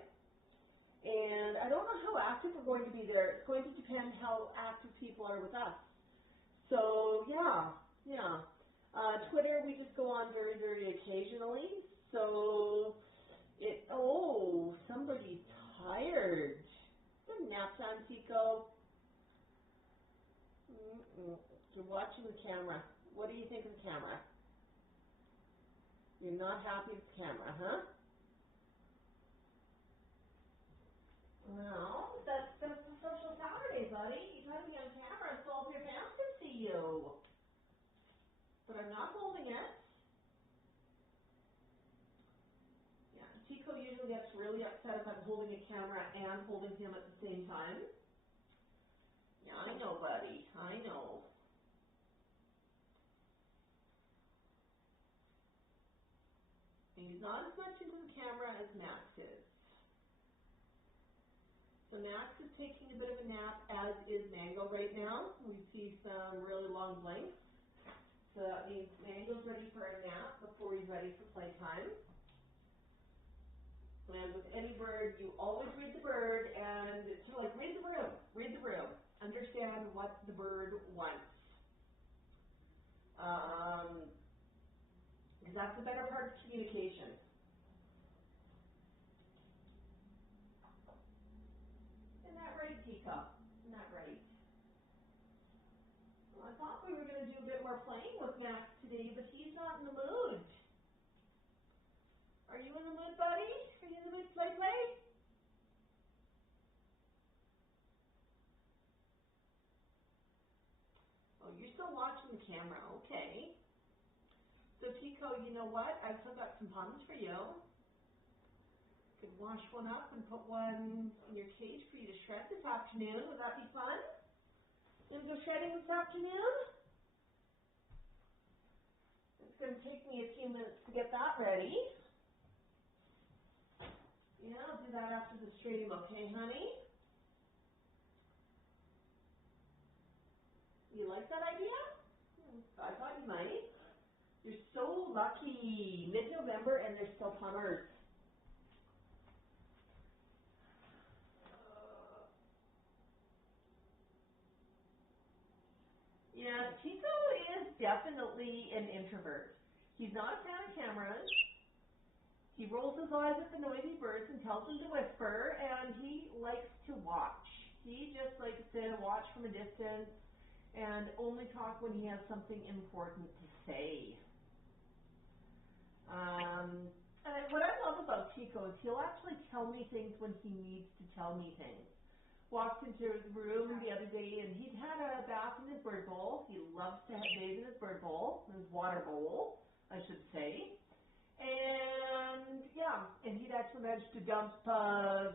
And I don't know how active we're going to be there. It's going to depend how active people are with us. So, yeah. Twitter, we just go on very, very occasionally. So, somebody's tired. Good nap time, Tico. You're watching the camera. What do you think of the camera? You're not happy with the camera, huh? Well, that's the social Saturday, buddy. You gotta be on camera so all your fans can see you. But I'm not holding it. Yeah, Tico usually gets really upset if I'm holding a camera and holding him at the same time. Yeah, I know, buddy. I know. And he's not as much into the camera as Max is. So Max is taking a bit of a nap, as is Mango right now. We see some really long blinks. So that means Mango's ready for a nap before he's ready for playtime. And with any bird, you always read the bird and read the room. Understand what the bird wants. Because that's the better part of communication. Isn't that right, Teacup? Isn't that right? Well, I thought we were going to do a bit more playing with Max today, but he's not in the mood. Are you in the mood, buddy? Are you in the mood to play? Oh, you're still watching the camera. Okay. So Tico, you know what? I've still got some puns for you. Could wash one up and put one in your cage for you to shred this afternoon. Would that be fun? You gonna go shredding this afternoon? It's gonna take me a few minutes to get that ready. Yeah, I'll do that after the stream, okay, honey? You like that idea? I thought you might. You're so lucky. Mid-November and there's still punners. Yeah, Tico is definitely an introvert. He's not a fan of cameras. He rolls his eyes at the noisy birds and tells them to whisper, and he likes to watch. He just likes to watch from a distance and only talk when he has something important to say. And what I love about Tico is he'll actually tell me things when he needs to tell me things. Walked into his room the other day and he'd had a bath in his bird bowl. He loves to have bathe in his bird bowl, his water bowl, I should say. And yeah, and he'd actually managed to dump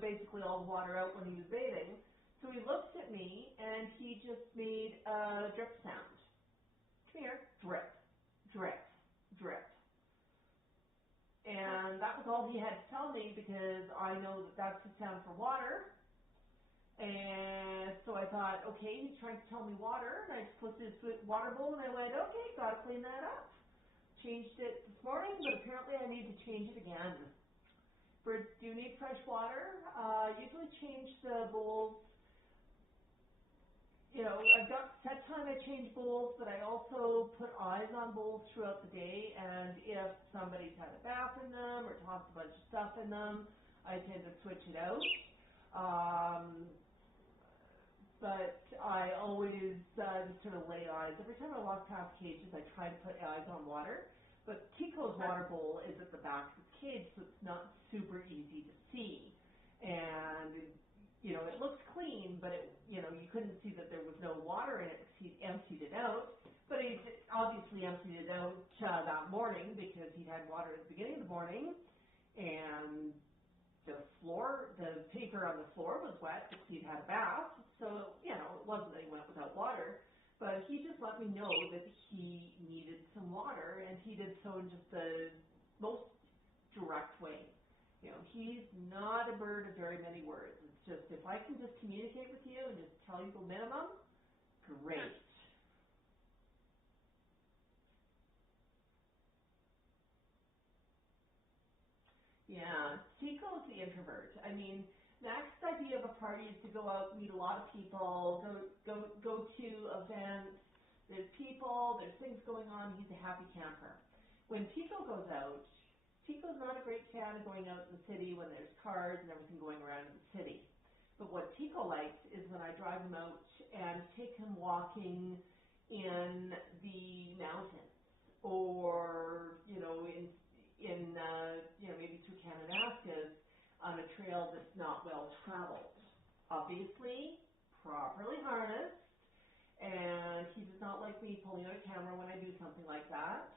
basically all the water out when he was bathing. So he looks at me and he just made a drip sound. Come here, drip, drip, drip. And that was all he had to tell me because I know that that's the sound for water. And so I thought, okay, he's trying to tell me water, and I just put this water bowl, and I went, okay, gotta clean that up. Changed it this morning, but apparently I need to change it again. Birds do need fresh water. Usually change the bowls. You know, I've got set time I change bowls, but I also put eyes on bowls throughout the day, and if somebody's had a bath in them or tossed a bunch of stuff in them, I tend to switch it out. But I always just sort of lay eyes. Every time I walk past cages, I try to put eyes on water. But Tico's water bowl is at the back of the cage, so it's not super easy to see. And, you know, it looks clean, but, you know, you couldn't see that there was no water in it because he emptied it out. But he obviously emptied it out that morning because he'd had water at the beginning of the morning. And the paper on the floor was wet because he'd had a bath, so, you know, it wasn't that he went without water, but he just let me know that he needed some water, and he did so in just the most direct way. You know, he's not a bird of very many words. It's just, if I can just communicate with you and just tell you the minimum, great. Yeah, Tico's the introvert. I mean, Max's idea of a party is to go out, meet a lot of people, go to events. There's people, there's things going on. He's a happy camper. When Tico goes out, Tico's not a great fan of going out in the city when there's cars and everything going around in the city. But what Tico likes is when I drive him out and take him walking in the mountains, or, you know, in you know, maybe through Kananaskis on a trail that's not well traveled. Obviously, properly harnessed, and he does not like me pulling out a camera when I do something like that.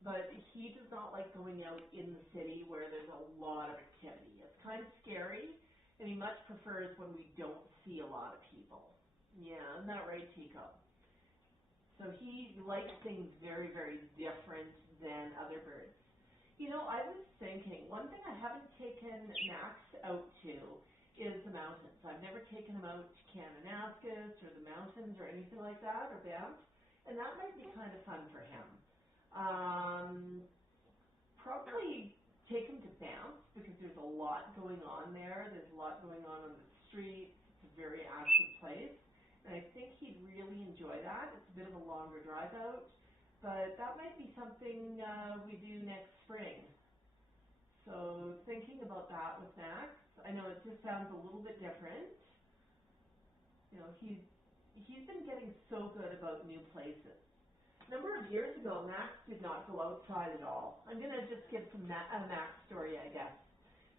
But he does not like going out in the city where there's a lot of activity. It's kind of scary, and he much prefers when we don't see a lot of people. Yeah, isn't that right, Tico? So he likes things very, very different than other birds. You know, I was thinking, one thing I haven't taken Max out to is the mountains. I've never taken him out to Kananaskis or the mountains or anything like that, or Banff, and that might be kind of fun for him. Probably take him to Banff because there's a lot going on there. There's a lot going on the streets. It's a very active place. And I think he'd really enjoy that. It's a bit of a longer drive out, but that might be something we do next spring. So thinking about that with Max, I know it just sounds a little bit different. You know, he's been getting so good about new places. A number of years ago, Max did not go outside at all. I'm going to just give a Max story, I guess.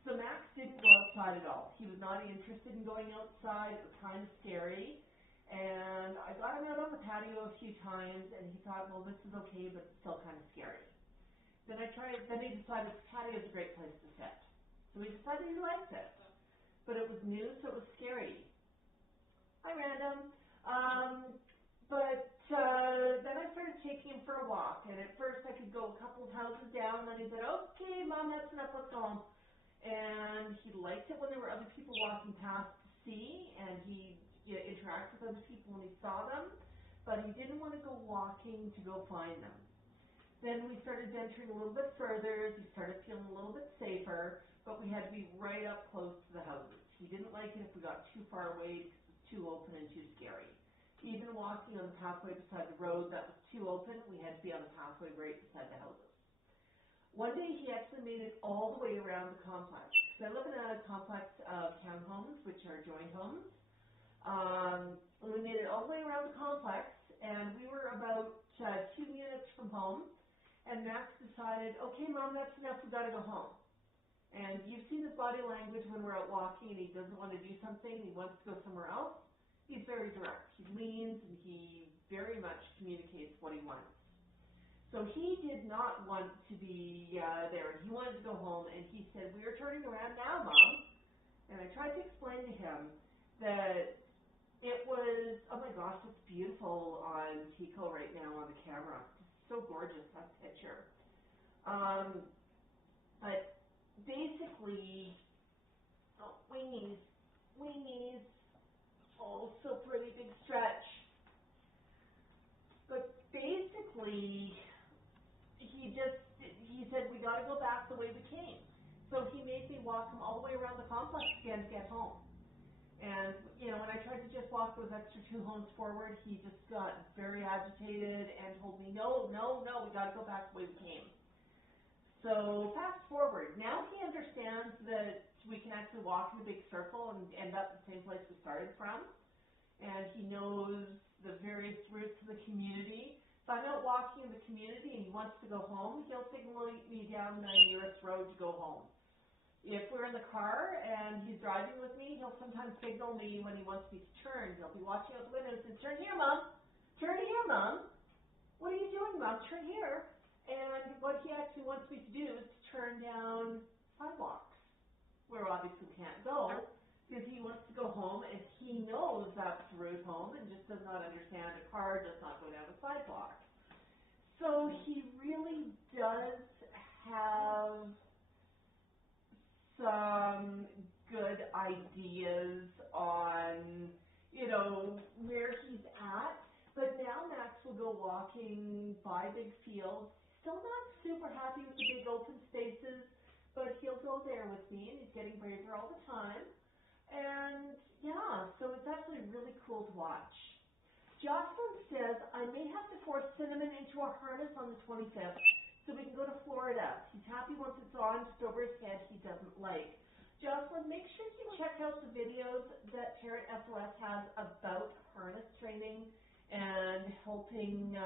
So Max didn't go outside at all. He was not interested in going outside. It was kind of scary. And I got him out on the patio a few times, and he thought, well, this is okay, but it's still kind of scary. Then he decided the patio is a great place to sit. So he decided he liked it. But it was new, so it was scary. Hi, Random. Then I started taking him for a walk, and at first I could go a couple of houses down, and then he said, okay, Mom, that's enough, let's go home. And he liked it when there were other people walking past to see, and he interact with other people when he saw them, but he didn't want to go walking to go find them. Then we started venturing a little bit further. He started feeling a little bit safer, but we had to be right up close to the houses. He didn't like it if we got too far away because it was too open and too scary. Even walking on the pathway beside the road that was too open, we had to be on the pathway right beside the houses. One day he actually made it all the way around the complex. So I live in a complex of townhomes, which are joint homes. We made it all the way around the complex, and we were about 2 units from home, and Max decided, okay, Mom, that's enough, we gotta go home. And you've seen his body language when we're out walking and he doesn't want to do something, he wants to go somewhere else. He's very direct. He leans and he very much communicates what he wants. So he did not want to be there. He wanted to go home, and he said, we're turning around now, Mom. And I tried to explain to him that it was, oh my gosh, it's beautiful on Tico right now on the camera. It's so gorgeous, that picture. But basically, weenies, oh, so pretty, big stretch. But basically, he said, we got to go back the way we came. So he made me walk him all the way around the complex again to get home. And, when I tried to just walk those extra 2 homes forward, he just got very agitated and told me, no, we got to go back the way we came. So fast forward, now he understands that we can actually walk in a big circle and end up the same place we started from. And he knows the various routes of the community. If I'm out walking in the community and he wants to go home, he'll signal me down the nearest road to go home. If we're in the car and he's driving with me, he'll sometimes signal me when he wants me to turn. He'll be watching out the window and say, turn here, Mom. Turn here, Mom. What are you doing, Mom? Turn here. And what he actually wants me to do is to turn down sidewalks, where obviously we can't go, because he wants to go home, and he knows that's the route home and just does not understand a car does not go down a sidewalk. So he really does have some good ideas on, where he's at. But now Max will go walking by big fields. Still not super happy with the big open spaces, but he'll go there with me, and he's getting braver all the time. And yeah, so it's actually really cool to watch. Jocelyn says, I may have to force Cinnamon into a harness on the 25th so we can go to Florida. He's happy once it's on, just over his head he doesn't like. Jocelyn, make sure you check out the videos that Parrot SOS has about harness training and helping,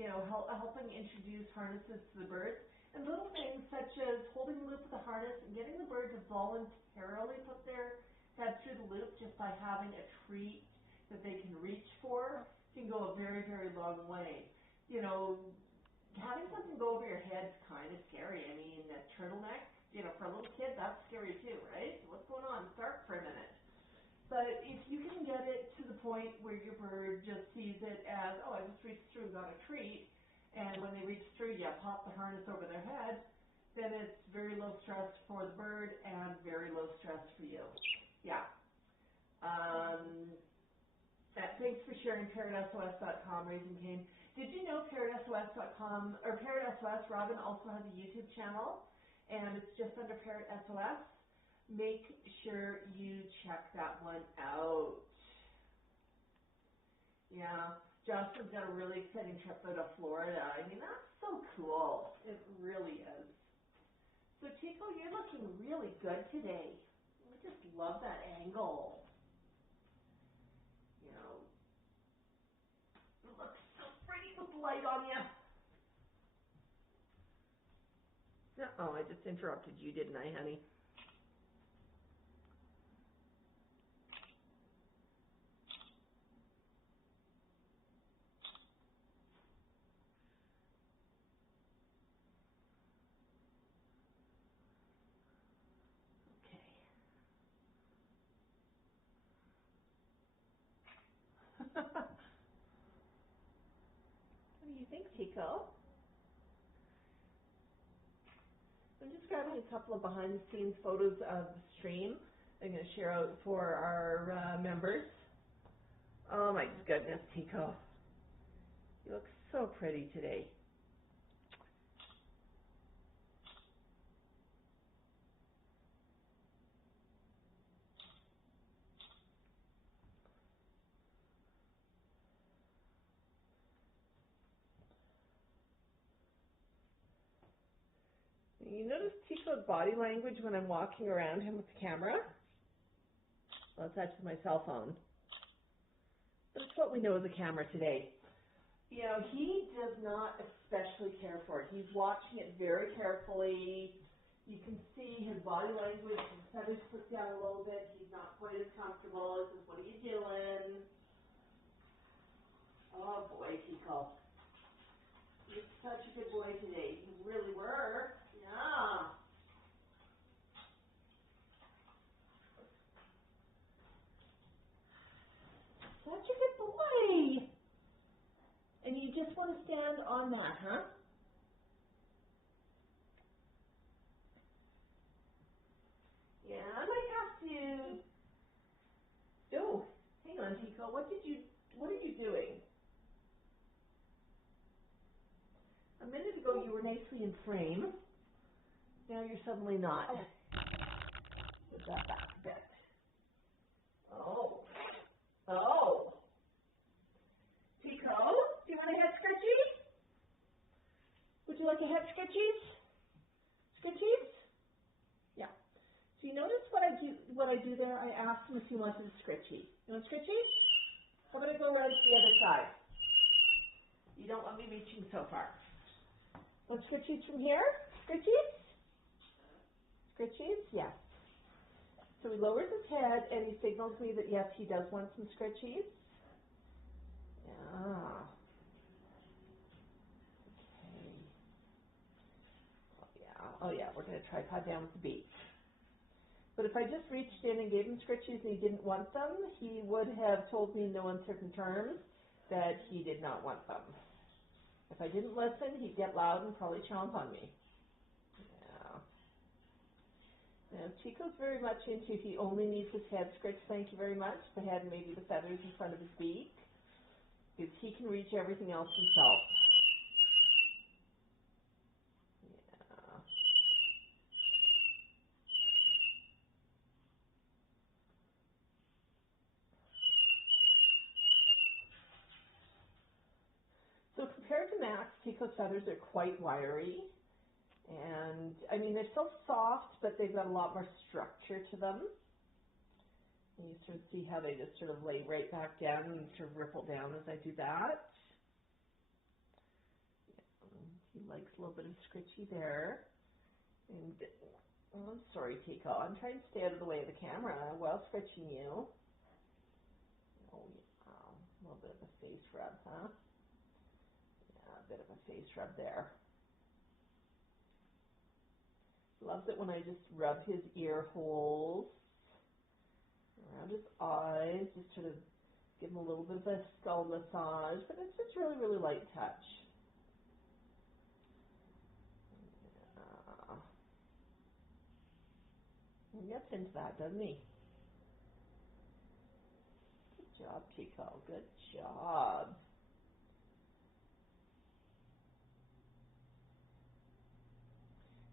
helping introduce harnesses to the birds. And little things such as holding the loop of the harness and getting the bird to voluntarily put their head through the loop just by having a treat that they can reach for can go a very, very long way. Having something go over your head is kind of scary. I mean, a turtleneck, for a little kid, that's scary too, right? What's going on? It's dark for a minute. But if you can get it to the point where your bird just sees it as, oh, I just reached through, got a treat, and when they reach through, you pop the harness over their head, then it's very low stress for the bird and very low stress for you. Yeah. Thanks for sharing parrotsos.com, Raising Cane. Did you know parrotsos.com, or Parrot SOS, Robin also has a YouTube channel, and it's just under Parrot SOS. Make sure you check that one out. Yeah, Jocelyn's got a really exciting trip out of Florida. I mean, that's so cool. It really is. So, Tico, you're looking really good today. I just love that angle. It looks so pretty with the light on you. Oh, I just interrupted you, didn't I, honey? Tico. I'm just grabbing a couple of behind-the-scenes photos of the stream I'm going to share out for our members. Oh my goodness, Tico. You look so pretty today. You notice Tico's body language when I'm walking around him with the camera? Well, that's actually my cell phone. But it's what we know as a camera today. You know, he does not especially care for it. He's watching it very carefully. You can see his body language, his feathers put down a little bit. He's not quite as comfortable. He says, "What are you doing?" Oh boy, Tico. You're such a good boy today. You really were. Yeah. Such a good boy. And you just want to stand on that, huh? Yeah, I might have to. Oh, hang on, Tico. What are you doing? A minute ago you were nicely in frame. Now you're suddenly not. Put that back a bit. Oh. Oh. Tico, do you want a head scratchies? Would you like a head scratchies? Scratchies? Yeah. So you notice what I do there? I asked him if he wanted a scritchy. You want a scritchy? I'm going to go right to the other side. You don't want me reaching so far. Want scritchies from here? Scritchies? Scritchies? Yes. So he lowers his head and he signals me that yes, he does want some scritchies. Yeah. Okay. Oh yeah, we're going to tripod down with the beak. But if I just reached in and gave him scritchies and he didn't want them, he would have told me in no uncertain terms that he did not want them. If I didn't listen, he'd get loud and probably chomp on me. Yeah. Now, Chico's very much into, he only needs his head scratched, thank you very much, the head and maybe the feathers in front of his beak, because he can reach everything else himself. Yeah. So compared to Max, Tico's feathers are quite wiry. And, I mean, they're still soft, but they've got a lot more structure to them. And you sort of see how they just sort of lay right back down and sort of ripple down as I do that. He likes a little bit of scritchy there. And, oh, I'm sorry, Tico. I'm trying to stay out of the way of the camera while scratching you. Oh, yeah. A little bit of a face rub, huh? Yeah, a bit of a face rub there. Loves it when I just rub his ear holes, around his eyes, just sort of give him a little bit of a skull massage, but it's just really, really light touch. He gets into that, doesn't he? Good job, Tico. Good job.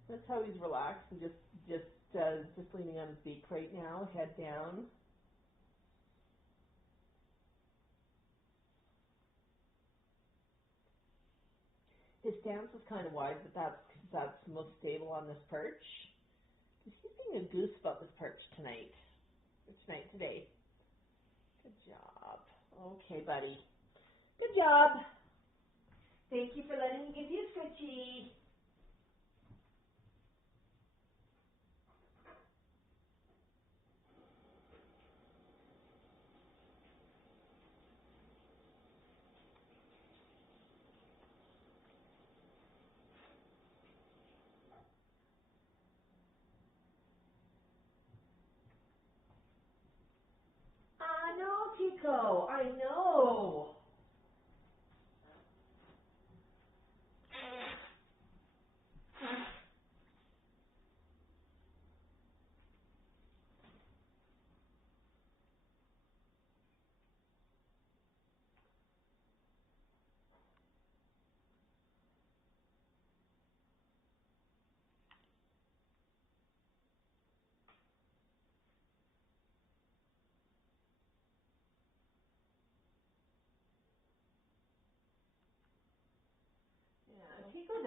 That's how he's relaxed and just leaning on his beak right now, head down. His stance is kind of wide, but that's the most stable on this perch. He's being a goose about this perch tonight. Today. Good job. Okay, buddy. Good job. Thank you for letting me give you a scritchy. I know, Tico. I know.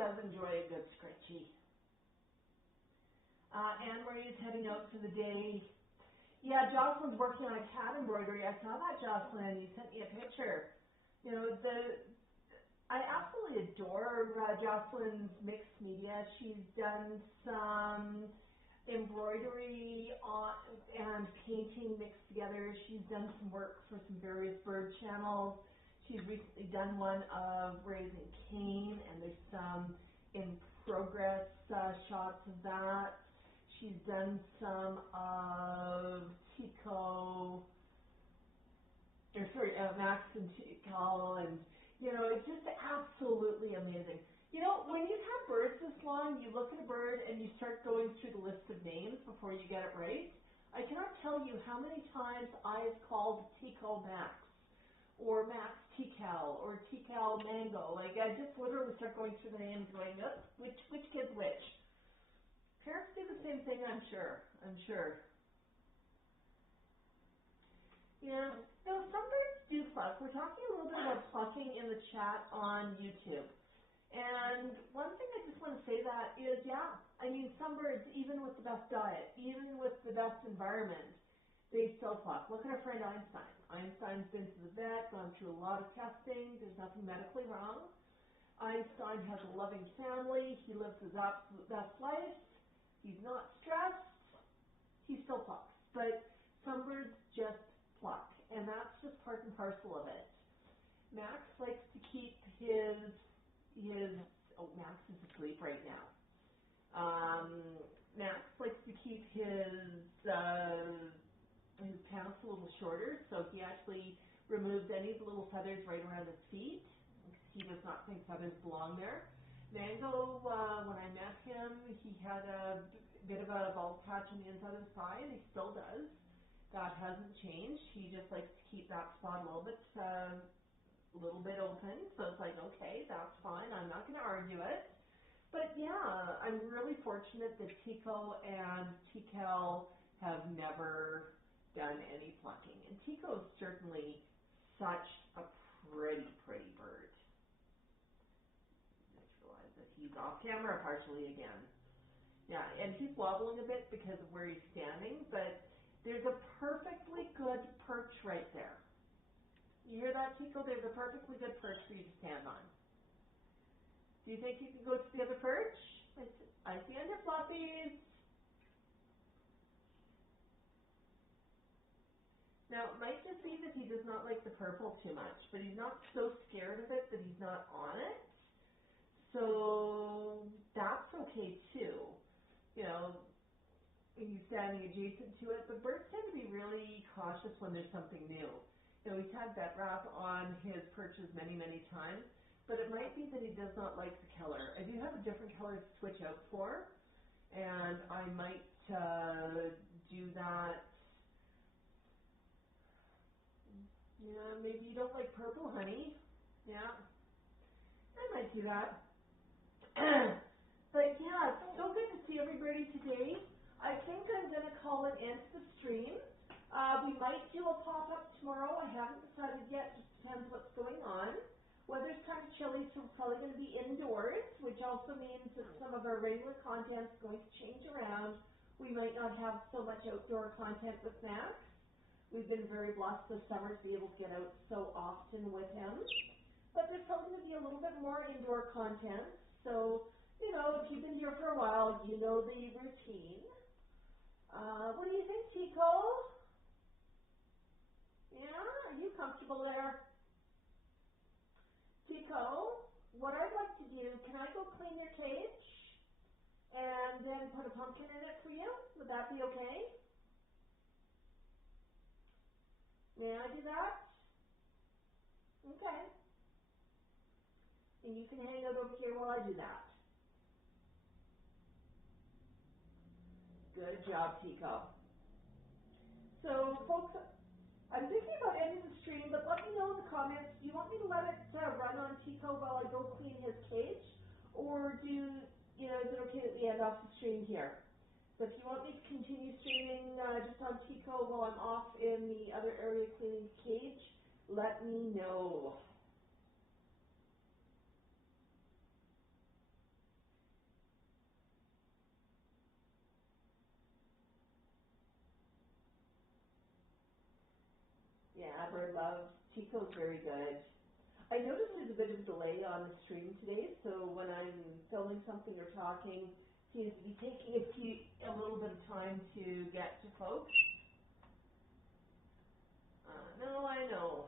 does enjoy a good scritchy. Anne Marie's heading out for the day. Yeah, Jocelyn's working on a cat embroidery. I saw that, Jocelyn. You sent me a picture. You know, I absolutely adore Jocelyn's mixed media. She's done some embroidery and painting mixed together. She's done some work for some various bird channels. She's recently done one of raising cane, and there's some in progress shots of that. She's done some of Max and Tico, and you know, it's just absolutely amazing. You know, when you've had birds this long, you look at a bird and you start going through the list of names before you get it right. I cannot tell you how many times I've called Tico Max, or Max Tical, or Tical Mango. Like, I just literally start going through the names going, oh, which kid's which? Parents do the same thing, I'm sure. Yeah, now some birds do pluck. We're talking a little bit about plucking in the chat on YouTube. And one thing I just want to say that is, yeah, I mean, some birds, even with the best diet, even with the best environment, they still pluck. Look at our friend Einstein. Einstein's been to the vet, gone through a lot of testing. There's nothing medically wrong. Einstein has a loving family. He lives his absolute best life. He's not stressed. He still plucks. But some birds just pluck, and that's just part and parcel of it. Max likes to keep Max is asleep right now. Max likes to keep his pants a little shorter, so he actually removed any of the little feathers right around his feet. He does not think feathers belong there. Mango, when I met him, he had a bit of a bald patch on the inside of his thigh, and he still does. That hasn't changed. He just likes to keep that spot a little bit open, so it's like, okay, that's fine. I'm not going to argue it. But yeah, I'm really fortunate that Tico and Tical have never done any plucking. And Tico is certainly such a pretty bird. I just realized that he's off camera partially again. Yeah, and he's wobbling a bit because of where he's standing, but there's a perfectly good perch right there. You hear that, Tico? There's a perfectly good perch for you to stand on. Do you think you can go to the other perch? I see on your floppies. Now, it might just be that he does not like the purple too much, but he's not so scared of it that he's not on it. So that's okay too. You know, he's standing adjacent to it, but birds tend to be really cautious when there's something new. You know, he's had vet wrap on his perches many, many times, but it might be that he does not like the color. I do have a different color to switch out for, and I might do that. Yeah, maybe you don't like purple, honey. Yeah, I might do that. But yeah, it's so good to see everybody today. I think I'm going to call it end to the stream. We might do a pop-up tomorrow. I haven't decided yet. Just depends what's going on. Weather's kind of chilly, so we're probably going to be indoors, which also means that some of our regular content is going to change around. We might not have so much outdoor content with Snax. We've been very blessed this summer to be able to get out so often with him. But there's probably going to be a little bit more indoor content. So, you know, if you've been here for a while, you know the routine. What do you think, Tico? Yeah? Are you comfortable there? Tico, what I'd like to do, can I go clean your cage and then put a pumpkin in it for you? Would that be okay? May I do that? Okay. And you can hang out over here while I do that. Good job, Tico. So, folks, I'm thinking about ending the stream, but let me know in the comments, do you want me to let it run on Tico while I go clean his cage? Or is it okay that we end off the stream here? So if you want me to continue streaming just on Tico while I'm off in the other area cleaning the cage, let me know. Bird Love. Chico's very good. I noticed there's a bit of delay on the stream today, so when I'm filming something or talking, it seems to be taking a little bit of time to get to folks. No, I know.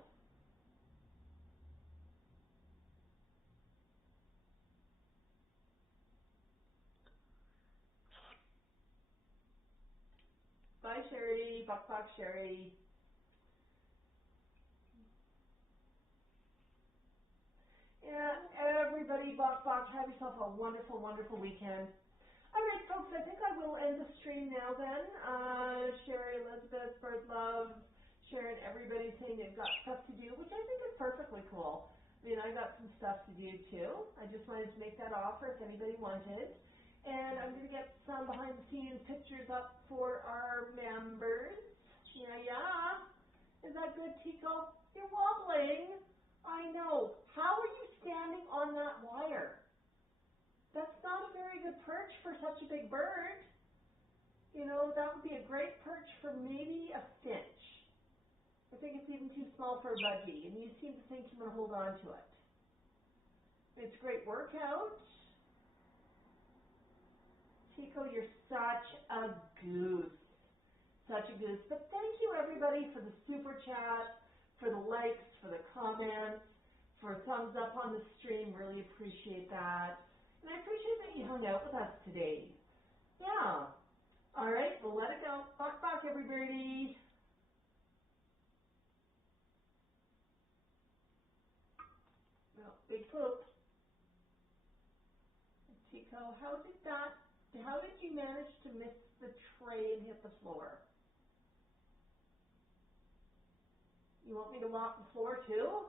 Bye, Sherry. Buck Sherry. Yeah, everybody, Buck, have yourself a wonderful, wonderful weekend. All right, folks, I think I will end the stream now then. Sherry, Elizabeth, Bird Love, Sharon, everybody saying they've got stuff to do, which I think is perfectly cool. I mean, I got some stuff to do too. I just wanted to make that offer if anybody wanted. And I'm going to get some behind the scenes pictures up for our members. Yeah. Is that good, Tico? You're wobbling. I know. How are you standing on that wire? That's not a very good perch for such a big bird. You know, that would be a great perch for maybe a finch. I think it's even too small for a budgie, and you seem to think you're going to hold on to it. It's a great workout. Tico, you're such a goose. Such a goose. But thank you, everybody, for the super chat, for the likes, for the comments, for thumbs up on the stream. Really appreciate that. And I appreciate that you hung out with us today. Yeah. All right, well, let it go. Buck, everybody. No, big poop. Tico, how did you manage to miss the tray and hit the floor? You want me to mop the floor too?